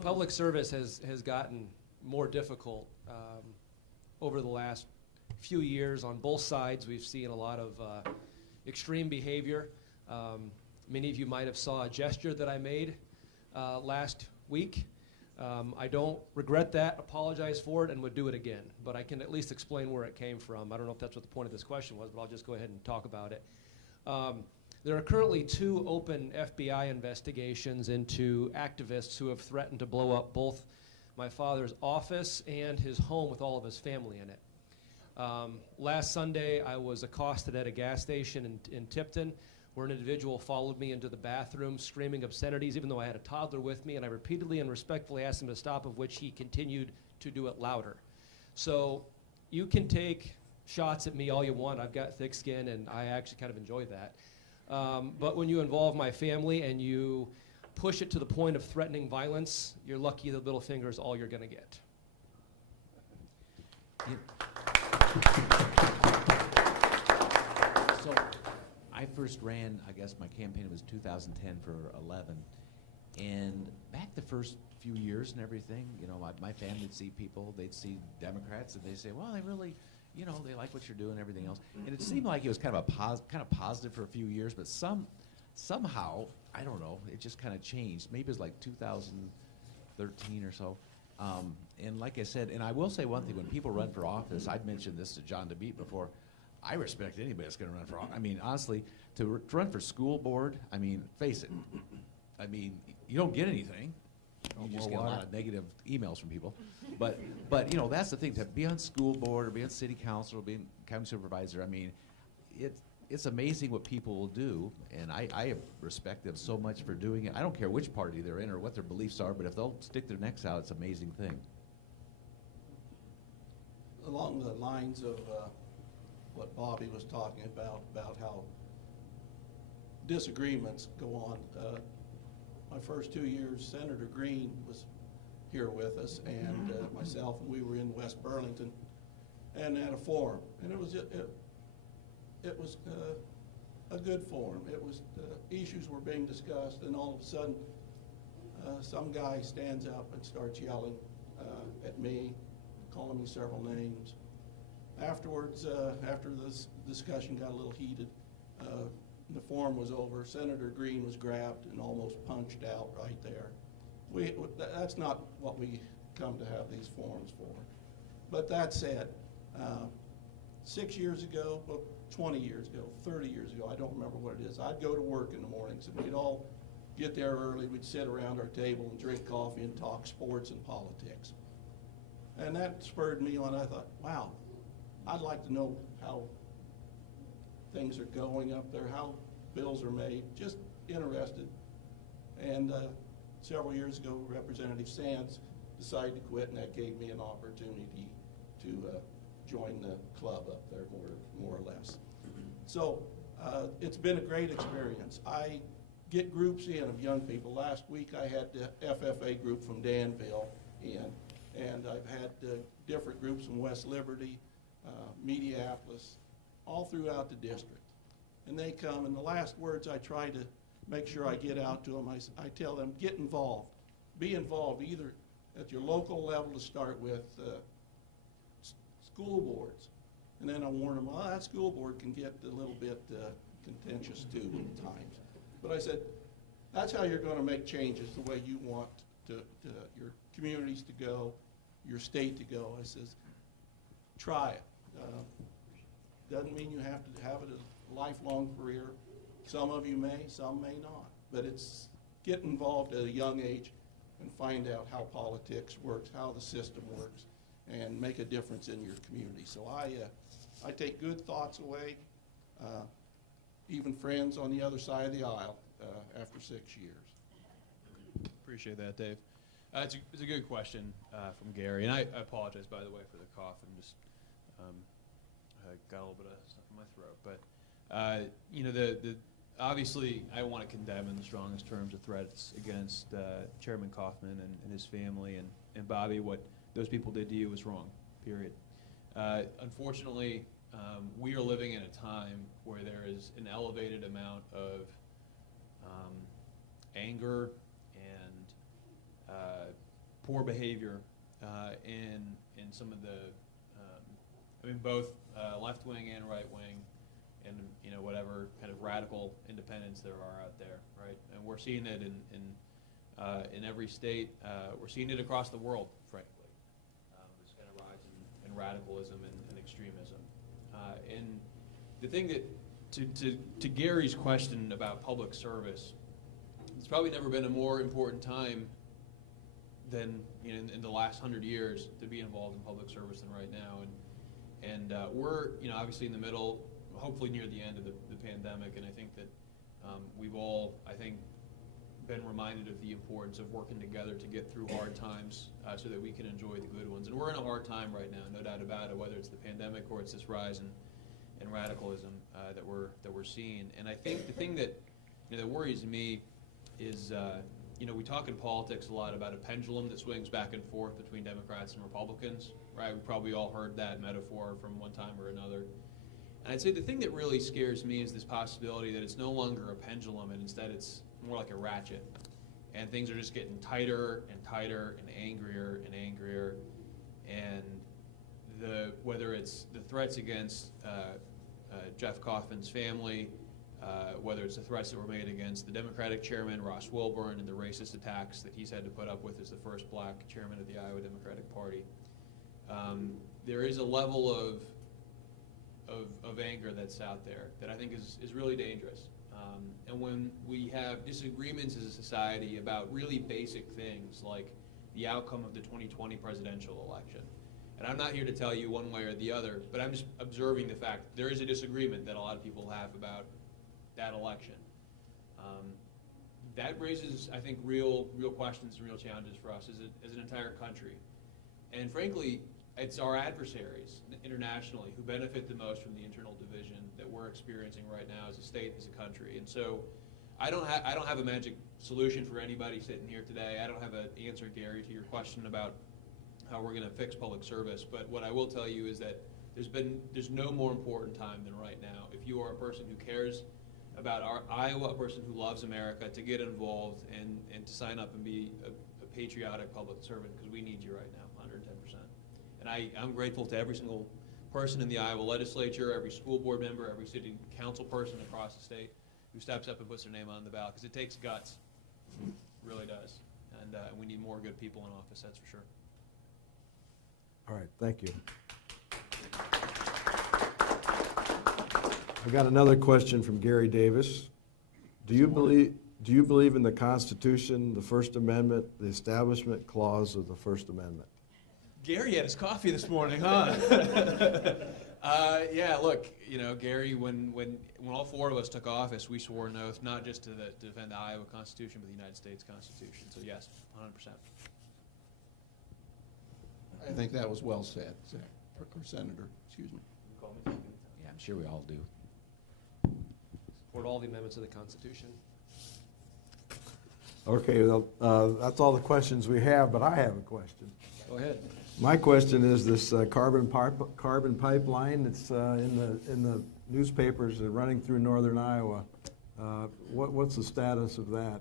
Public service has gotten more difficult over the last few years. On both sides, we've seen a lot of extreme behavior. Many of you might have saw a gesture that I made last week. I don't regret that, apologize for it, and would do it again. But I can at least explain where it came from. I don't know if that's what the point of this question was, but I'll just go ahead and talk about it. There are currently 2 open FBI investigations into activists who have threatened to blow up both my father's office and his home with all of his family in it. Last Sunday, I was accosted at a gas station in Tipton, where an individual followed me into the bathroom screaming obscenities, even though I had a toddler with me, and I repeatedly and respectfully asked him to stop, of which he continued to do it louder. So you can take shots at me all you want. I've got thick skin, and I actually kind of enjoy that. But when you involve my family and you push it to the point of threatening violence, you're lucky the middle finger is all you're going to get. So I first ran, I guess my campaign was 2010 for 11. And back the first few years and everything, my family would see people, they'd see Democrats, and they'd say, well, they really, they like what you're doing and everything else. And it seemed like it was kind of positive for a few years, but somehow, I don't know, it just kind of changed. Maybe it was like 2013 or so. And like I said, and I will say one thing, when people run for office, I'd mentioned this to John DeBeat before, I respect anybody that's going to run for office. I mean, honestly, to run for school board, I mean, face it. I mean, you don't get anything. You just get a lot of negative emails from people. But that's the thing, to be on school board or be on city council or be county supervisor, I mean, it's amazing what people will do, and I respect them so much for doing it. I don't care which party they're in or what their beliefs are, but if they'll stick their necks out, it's an amazing thing. Along the lines of what Bobby was talking about how disagreements go on, my first 2 years, Senator Green was here with us, and myself, and we were in West Burlington, and at a forum, and it was a good forum. It was issues were being discussed, and all of a sudden, some guy stands up and starts yelling at me, calling me several names. Afterwards, after this discussion got a little heated, the forum was over. Senator Green was grabbed and almost punched out right there. That's not what we come to have these forums for. But that said, 6 years ago, well, 20 years ago, 30 years ago, I don't remember what it is, I'd go to work in the mornings and we'd all get there early, we'd sit around our table and drink coffee and talk sports and politics. And that spurred me on. I thought, wow, I'd like to know how things are going up there, how bills are made, just interested. And several years ago, Representative Sands decided to quit, and that gave me an opportunity to join the club up there, more or less. So it's been a great experience. I get groups in of young people. Last week I had the FFA group from Danville in, and I've had different groups from West Liberty, Mediapolis, all throughout the district. And they come, and the last words I try to make sure I get out to them, I tell them, get involved. Be involved either at your local level to start with, school boards. And then I warn them, well, that school board can get a little bit contentious too at times. But I said, that's how you're going to make changes the way you want your communities to go, your state to go. I says, try it. Doesn't mean you have to have it as a lifelong career. Some of you may, some may not. But it's get involved at a young age and find out how politics works, how the system works, and make a difference in your community. So I take good thoughts away, even friends on the other side of the aisle after 6 years. Appreciate that, Dave. It's a good question from Gary, and I apologize, by the way, for the cough. I'm just I got a little bit of stuff in my throat, but you know, the obviously I want to condemn in the strongest terms the threats against Chairman Kaufman and his family and Bobby. What those people did to you was wrong. Period. Unfortunately, we are living in a time where there is an elevated amount of anger and poor behavior in some of the, I mean, both left wing and right wing, and you know, whatever kind of radical independents there are out there, right? And we're seeing it in every state. We're seeing it across the world, frankly. This kind of rise in radicalism and extremism. And the thing that, to Gary's question about public service, it's probably never been a more important time than, you know, in the last 100 years to be involved in public service than right now. And we're, you know, obviously in the middle, hopefully near the end of the pandemic, and I think that we've all, I think, been reminded of the importance of working together to get through hard times so that we can enjoy the good ones. And we're in a hard time right now, no doubt about it, whether it's the pandemic or it's this rise in radicalism that we're seeing. And I think the thing that, you know, that worries me is, you know, we talk in politics a lot about a pendulum that swings back and forth between Democrats and Republicans, right? We probably all heard that metaphor from one time or another. And I'd say the thing that really scares me is this possibility that it's no longer a pendulum and instead it's more like a ratchet. And things are just getting tighter and tighter and angrier and angrier. And whether it's the threats against Jeff Kaufman's family, whether it's the threats that were made against the Democratic chairman, Ross Wilburn, and the racist attacks that he's had to put up with as the first black chairman of the Iowa Democratic Party, there is a level of anger that's out there that I think is really dangerous. And when we have disagreements as a society about really basic things like the outcome of the 2020 presidential election, and I'm not here to tell you one way or the other, but I'm just observing the fact that there is a disagreement that a lot of people have about that election. That raises, I think, real questions and real challenges for us as an entire country. And frankly, it's our adversaries internationally who benefit the most from the internal division that we're experiencing right now as a state, as a country. And so I don't have a magic solution for anybody sitting here today. I don't have an answer, Gary, to your question about how we're going to fix public service. But what I will tell you is that there's no more important time than right now. If you are a person who cares about Iowa, a person who loves America, to get involved and to sign up and be a patriotic public servant, because we need you right now, 110%. And I'm grateful to every single person in the Iowa legislature, every school board member, every city council person across the state who steps up and puts their name on the ballot, because it takes guts. It really does. And we need more good people in office, that's for sure. All right, thank you. I got another question from Gary Davis. Do you believe in the Constitution, the First Amendment, the Establishment Clause of the First Amendment? Gary had his coffee this morning, huh? Yeah, look, Gary, when all four of us took office, we swore an oath not just to defend the Iowa Constitution, but the United States Constitution. So yes, 100%. I think that was well said, or Senator, excuse me. Yeah, I'm sure we all do. Support all the amendments of the Constitution. Okay, well, that's all the questions we have, but I have a question. Go ahead. My question is this carbon pipeline that's in the newspapers running through northern Iowa. What's the status of that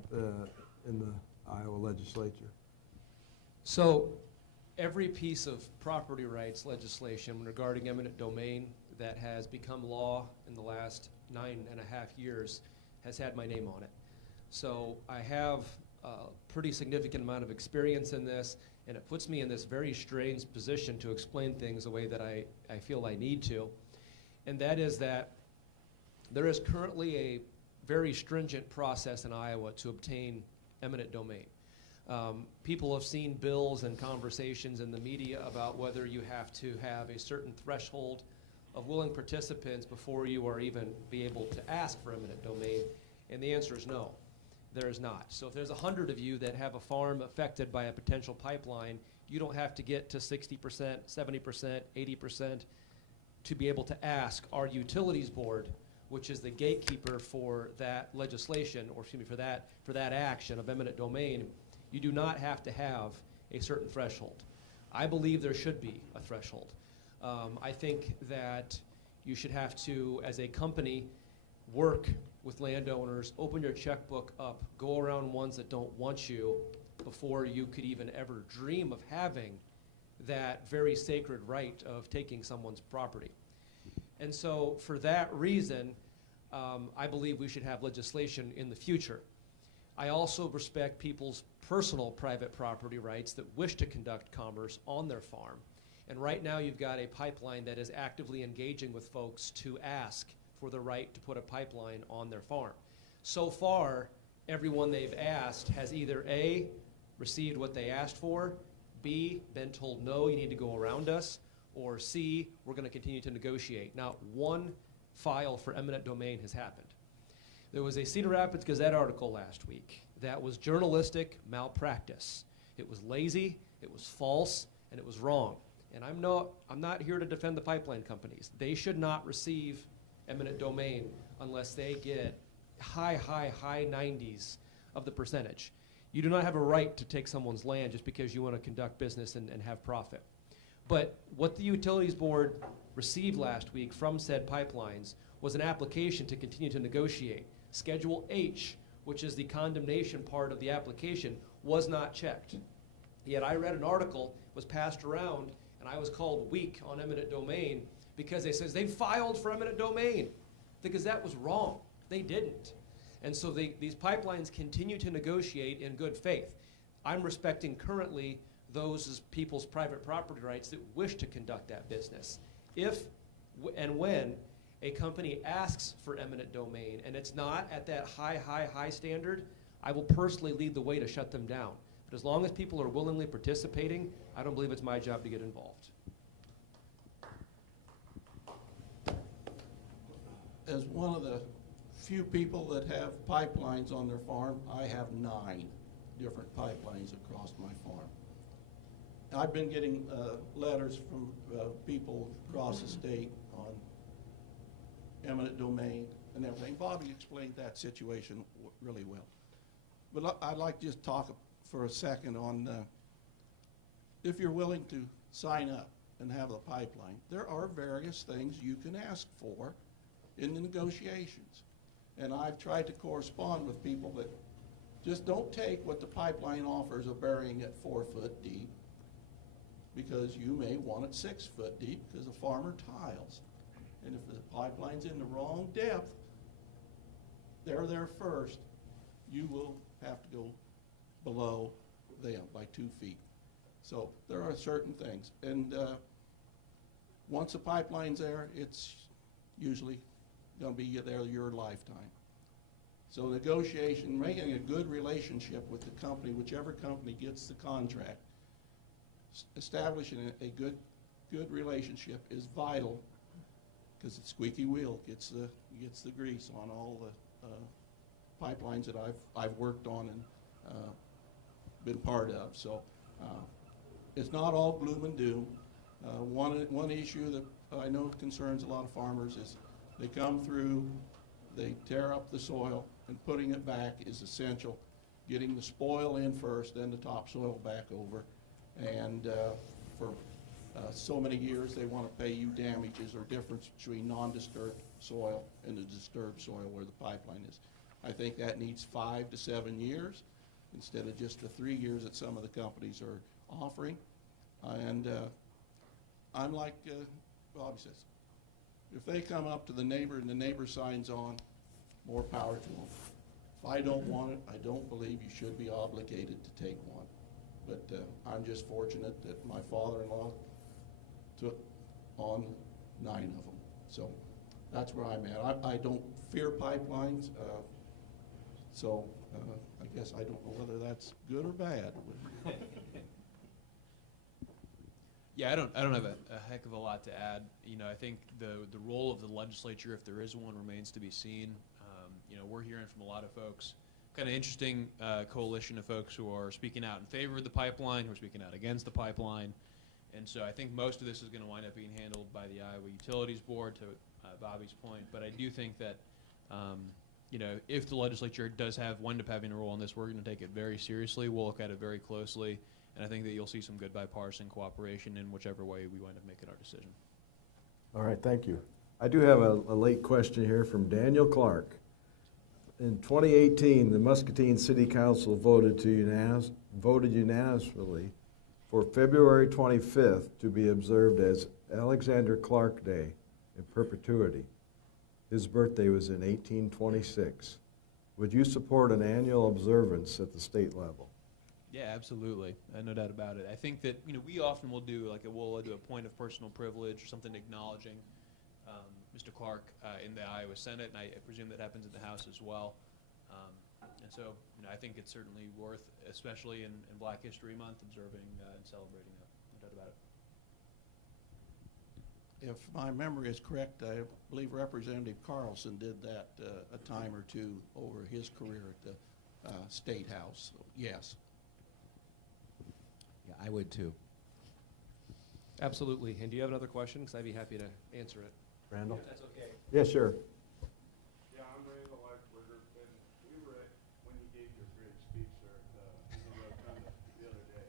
in the Iowa legislature? So every piece of property rights legislation regarding eminent domain that has become law in the last 9.5 years has had my name on it. So I have a pretty significant amount of experience in this, and it puts me in this very strange position to explain things the way that I feel I need to. And that is that there is currently a very stringent process in Iowa to obtain eminent domain. People have seen bills and conversations in the media about whether you have to have a certain threshold of willing participants before you are even be able to ask for eminent domain, and the answer is no. There is not. So if there's 100 of you that have a farm affected by a potential pipeline, you don't have to get to 60%, 70%, 80% to be able to ask our utilities board, which is the gatekeeper for that legislation, or excuse me, for that action of eminent domain. You do not have to have a certain threshold. I believe there should be a threshold. I think that you should have to, as a company, work with landowners, open your checkbook up, go around ones that don't want you before you could even ever dream of having that very sacred right of taking someone's property. And so for that reason, I believe we should have legislation in the future. I also respect people's personal private property rights that wish to conduct commerce on their farm. And right now you've got a pipeline that is actively engaging with folks to ask for the right to put a pipeline on their farm. So far, everyone they've asked has either A, received what they asked for, B, been told no, you need to go around us, or C, we're going to continue to negotiate. Not one file for eminent domain has happened. There was a Cedar Rapids Gazette article last week that was journalistic malpractice. It was lazy, it was false, and it was wrong. And I'm not here to defend the pipeline companies. They should not receive eminent domain unless they get high 90s of the percentage. You do not have a right to take someone's land just because you want to conduct business and have profit. But what the Utilities Board received last week from said pipelines was an application to continue to negotiate. Schedule H, which is the condemnation part of the application, was not checked. Yet I read an article, was passed around, and I was called weak on eminent domain because they says they filed for eminent domain. The Gazette was wrong. They didn't. And so these pipelines continue to negotiate in good faith. I'm respecting currently those as people's private property rights that wish to conduct that business. If and when a company asks for eminent domain and it's not at that high standard, I will personally lead the way to shut them down. But as long as people are willingly participating, I don't believe it's my job to get involved. As one of the few people that have pipelines on their farm, I have 9 different pipelines across my farm. I've been getting letters from people across the state on eminent domain and everything. Bobby explained that situation really well. But I'd like to just talk for a second on if you're willing to sign up and have the pipeline, there are various things you can ask for in the negotiations. And I've tried to correspond with people that just don't take what the pipeline offers of burying it 4 foot deep, because you may want it 6 foot deep because the farmer tiles. And if the pipeline's in the wrong depth, they're there first, you will have to go below them by 2 feet. So there are certain things. And once the pipeline's there, it's usually going to be there your lifetime. So negotiation, making a good relationship with the company, whichever company gets the contract, establishing a good relationship is vital because the squeaky wheel gets the grease on all the pipelines that I've worked on and been part of. So it's not all gloom and doom. One issue that I know concerns a lot of farmers is they come through, they tear up the soil, and putting it back is essential. Getting the spoil in first, then the topsoil back over. And for so many years, they want to pay you damages or difference between non-disturbed soil and the disturbed soil where the pipeline is. I think that needs 5 to 7 years instead of just the 3 years that some of the companies are offering. And I'm like Bobby says, if they come up to the neighbor and the neighbor signs on, more power to them. If I don't want it, I don't believe you should be obligated to take one. But I'm just fortunate that my father-in-law took on 9 of them. So that's where I'm at. I don't fear pipelines, so I guess I don't know whether that's good or bad. Yeah, I don't have a heck of a lot to add. You know, I think the role of the legislature, if there is one, remains to be seen. You know, we're hearing from a lot of folks, kind of interesting coalition of folks who are speaking out in favor of the pipeline, who are speaking out against the pipeline. And so I think most of this is going to wind up being handled by the Iowa Utilities Board, to Bobby's point. But I do think that, you know, if the legislature does wind up having a role in this, we're going to take it very seriously. We'll look at it very closely. And I think that you'll see some good bipartisan cooperation in whichever way we wind up making our decision. All right, thank you. I do have a late question here from Daniel Clark. In 2018, the Muscatine City Council voted unanimously for February 25th to be observed as Alexander Clark Day in perpetuity. His birthday was in 1826. Would you support an annual observance at the state level? Yeah, absolutely. No doubt about it. I think that, you know, we often will do we'll do a point of personal privilege or something acknowledging Mr. Clark in the Iowa Senate, and I presume that happens in the House as well. And so, you know, I think it's certainly worth, especially in Black History Month, observing and celebrating that. No doubt about it. If my memory is correct, I believe Representative Carlson did that a time or two over his career at the State House. So, yes. Yeah, I would too. Absolutely. And do you have another question? Because I'd be happy to answer it. Randall? If that's okay. Yeah, sure. Yeah, I'm Randall Eichberger, and we were at, when you gave your great speech there at the Rotunda the other day.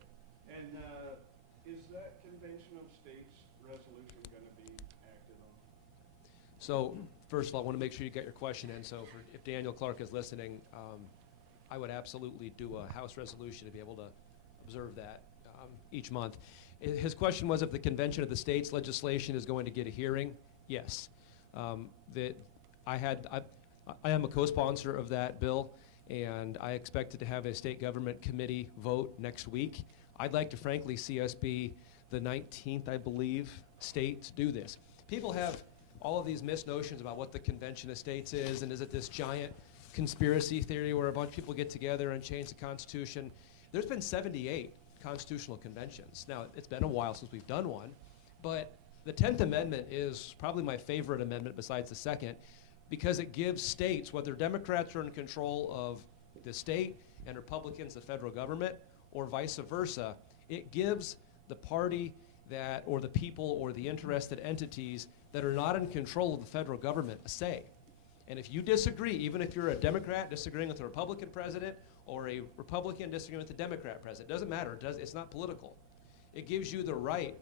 And is that Convention of States resolution going to be acted on? So, first of all, I want to make sure you get your question in. So, if Daniel Clark is listening, I would absolutely do a House resolution to be able to observe that each month. His question was if the Convention of the States legislation is going to get a hearing. Yes. That I am a co-sponsor of that bill, and I expected to have a state government committee vote next week. I'd like to frankly see us be the 19th, I believe, state to do this. People have all of these misnotions about what the Convention of States is, and is it this giant conspiracy theory where a bunch of people get together and change the Constitution. There's been 78 constitutional conventions. Now, it's been a while since we've done one, but the 10th Amendment is probably my favorite amendment besides the second, because it gives states, whether Democrats are in control of the state and Republicans the federal government, or vice versa, it gives the party that, or the people, or the interested entities that are not in control of the federal government a say. And if you disagree, even if you're a Democrat disagreeing with a Republican president, or a Republican disagreeing with a Democrat president, it doesn't matter, it's not political. It gives you the right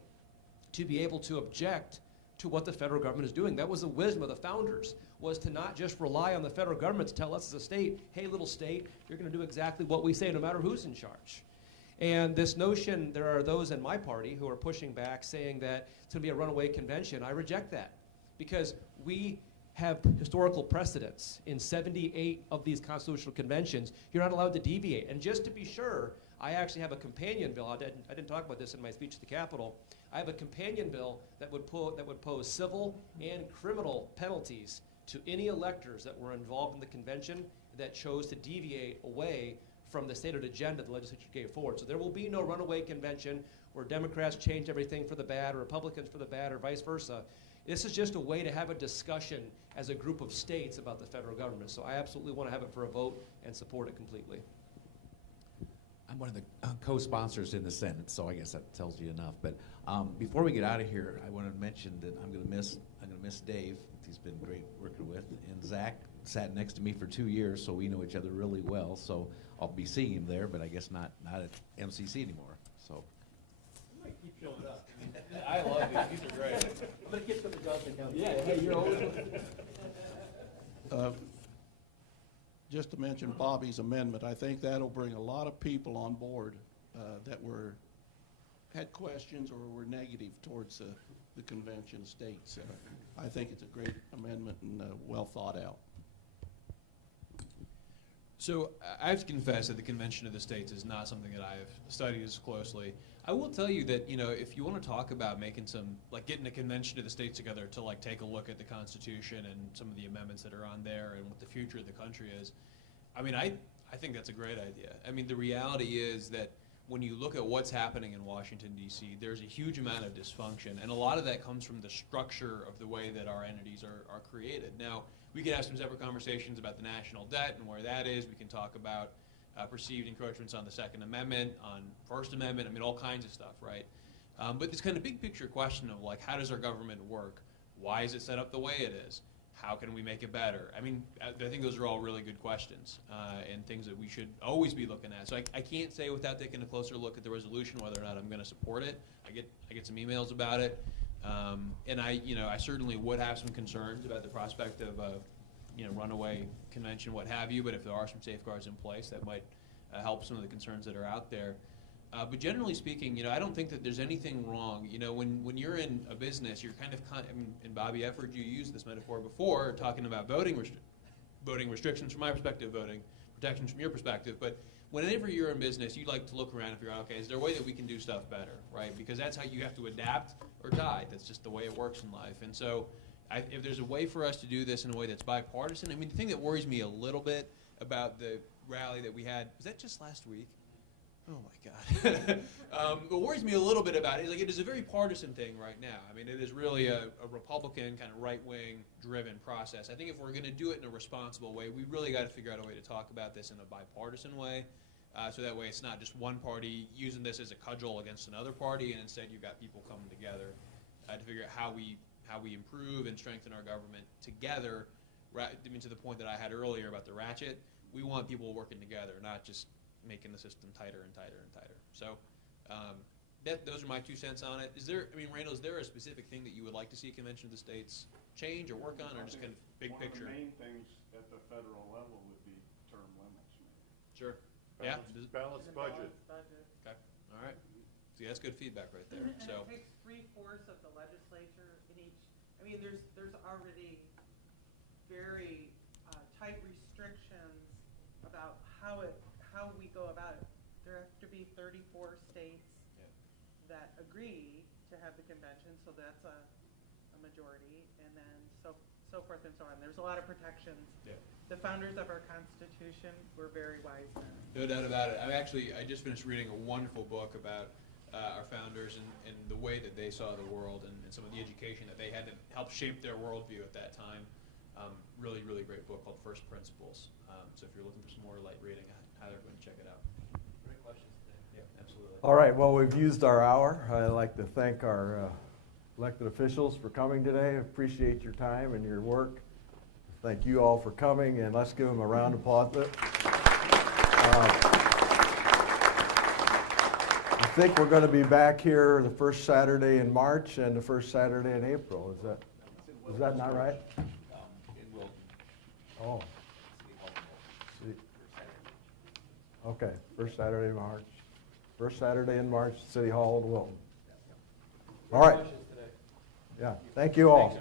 to be able to object to what the federal government is doing. That was the wisdom of the founders, was to not just rely on the federal government to tell us as a state, hey, little state, you're going to do exactly what we say no matter who's in charge. And this notion, there are those in my party who are pushing back saying that it's going to be a runaway convention. I reject that, because we have historical precedents in 78 of these constitutional conventions. You're not allowed to deviate. And just to be sure, I actually have a companion bill. I didn't talk about this in my speech at the Capitol. I have a companion bill that would pose civil and criminal penalties to any electors that were involved in the convention that chose to deviate away from the stated agenda the legislature gave forward. So there will be no runaway convention where Democrats change everything for the bad or Republicans for the bad or vice versa. This is just a way to have a discussion as a group of states about the federal government. So I absolutely want to have it for a vote and support it completely. I'm one of the co-sponsors in the Senate, so I guess that tells you enough. But before we get out of here, I want to mention that I'm going to miss Dave. He's been great working with, and Zach sat next to me for 2 years, so we know each other really well. So I'll be seeing him there, but I guess not at MCC anymore. So. You might keep showing up. I love these. These are great. I'm gonna get some of Johnson County. Yeah, hey, you're always. Just to mention Bobby's amendment, I think that'll bring a lot of people on board that had questions or were negative towards the convention states. I think it's a great amendment and well thought out. So I have to confess that the Convention of the States is not something that I've studied as closely. I will tell you that, if you want to talk about making getting a Convention of the States together to take a look at the Constitution and some of the amendments that are on there and what the future of the country is, I think that's a great idea. The reality is that when you look at what's happening in Washington, D.C., there's a huge amount of dysfunction, and a lot of that comes from the structure of the way that our entities are created. Now, we can have some separate conversations about the national debt and where that is. We can talk about perceived encroachments on the Second Amendment, on First Amendment, all kinds of stuff, right? But this kind of big picture question of how does our government work? Why is it set up the way it is? How can we make it better? I think those are all really good questions and things that we should always be looking at. So I can't say without taking a closer look at the resolution whether or not I'm going to support it. I get some emails about it, and I certainly would have some concerns about the prospect of runaway convention, what have you. But if there are some safeguards in place, that might help some of the concerns that are out there. But generally speaking, I don't think that there's anything wrong. When you're in a business, you're and Bobby, I've heard you use this metaphor before, talking about voting restrictions from my perspective, voting protections from your perspective. But whenever you're in business, you like to look around and figure out, okay, is there a way that we can do stuff better, right? Because that's how you have to adapt or die. That's just the way it works in life. And so if there's a way for us to do this in a way that's bipartisan, the thing that worries me a little bit about the rally that we had, was that just last week? Oh my God. What worries me a little bit about it is it is a very partisan thing right now. It is really a Republican kind of right-wing driven process. I think if we're going to do it in a responsible way, we really got to figure out a way to talk about this in a bipartisan way. So that way it's not just one party using this as a cudgel against another party, and instead you've got people coming together to figure out how we improve and strengthen our government together. To the point that I had earlier about the ratchet, we want people working together, not just making the system tighter and tighter and tighter. So those are my 2 cents on it. Randall, is there a specific thing that you would like to see Convention of the States change or work on, or just kind of big picture? One of the main things at the federal level would be term limits, maybe. Sure. Balanced budget. Okay. All right. See, that's good feedback right there. And So it takes 3/4 of the legislature in each. There's already very tight restrictions about how we go about it. There have to be 34 states that agree to have the convention, so that's a majority, and then so forth and so on. There's a lot of protections. Yeah. The founders of our Constitution were very wise men. no doubt about it. I just finished reading a wonderful book about our founders and the way that they saw the world and some of the education that they had to help shape their worldview at that time. Really, really great book called First Principles. So if you're looking for some more light reading, I highly recommend check it out. Great questions today. Yeah, absolutely. All right, well, we've used our hour. I'd like to thank our elected officials for coming today. Appreciate your time and your work. Thank you all for coming, and let's give them a round of applause. I think we're going to be back here the first Saturday in March and the first Saturday in April. Is that not right? In Wilton. Oh. Okay, first Saturday in March. First Saturday in March, City Hall in Wilton. All right. Yeah, thank you all.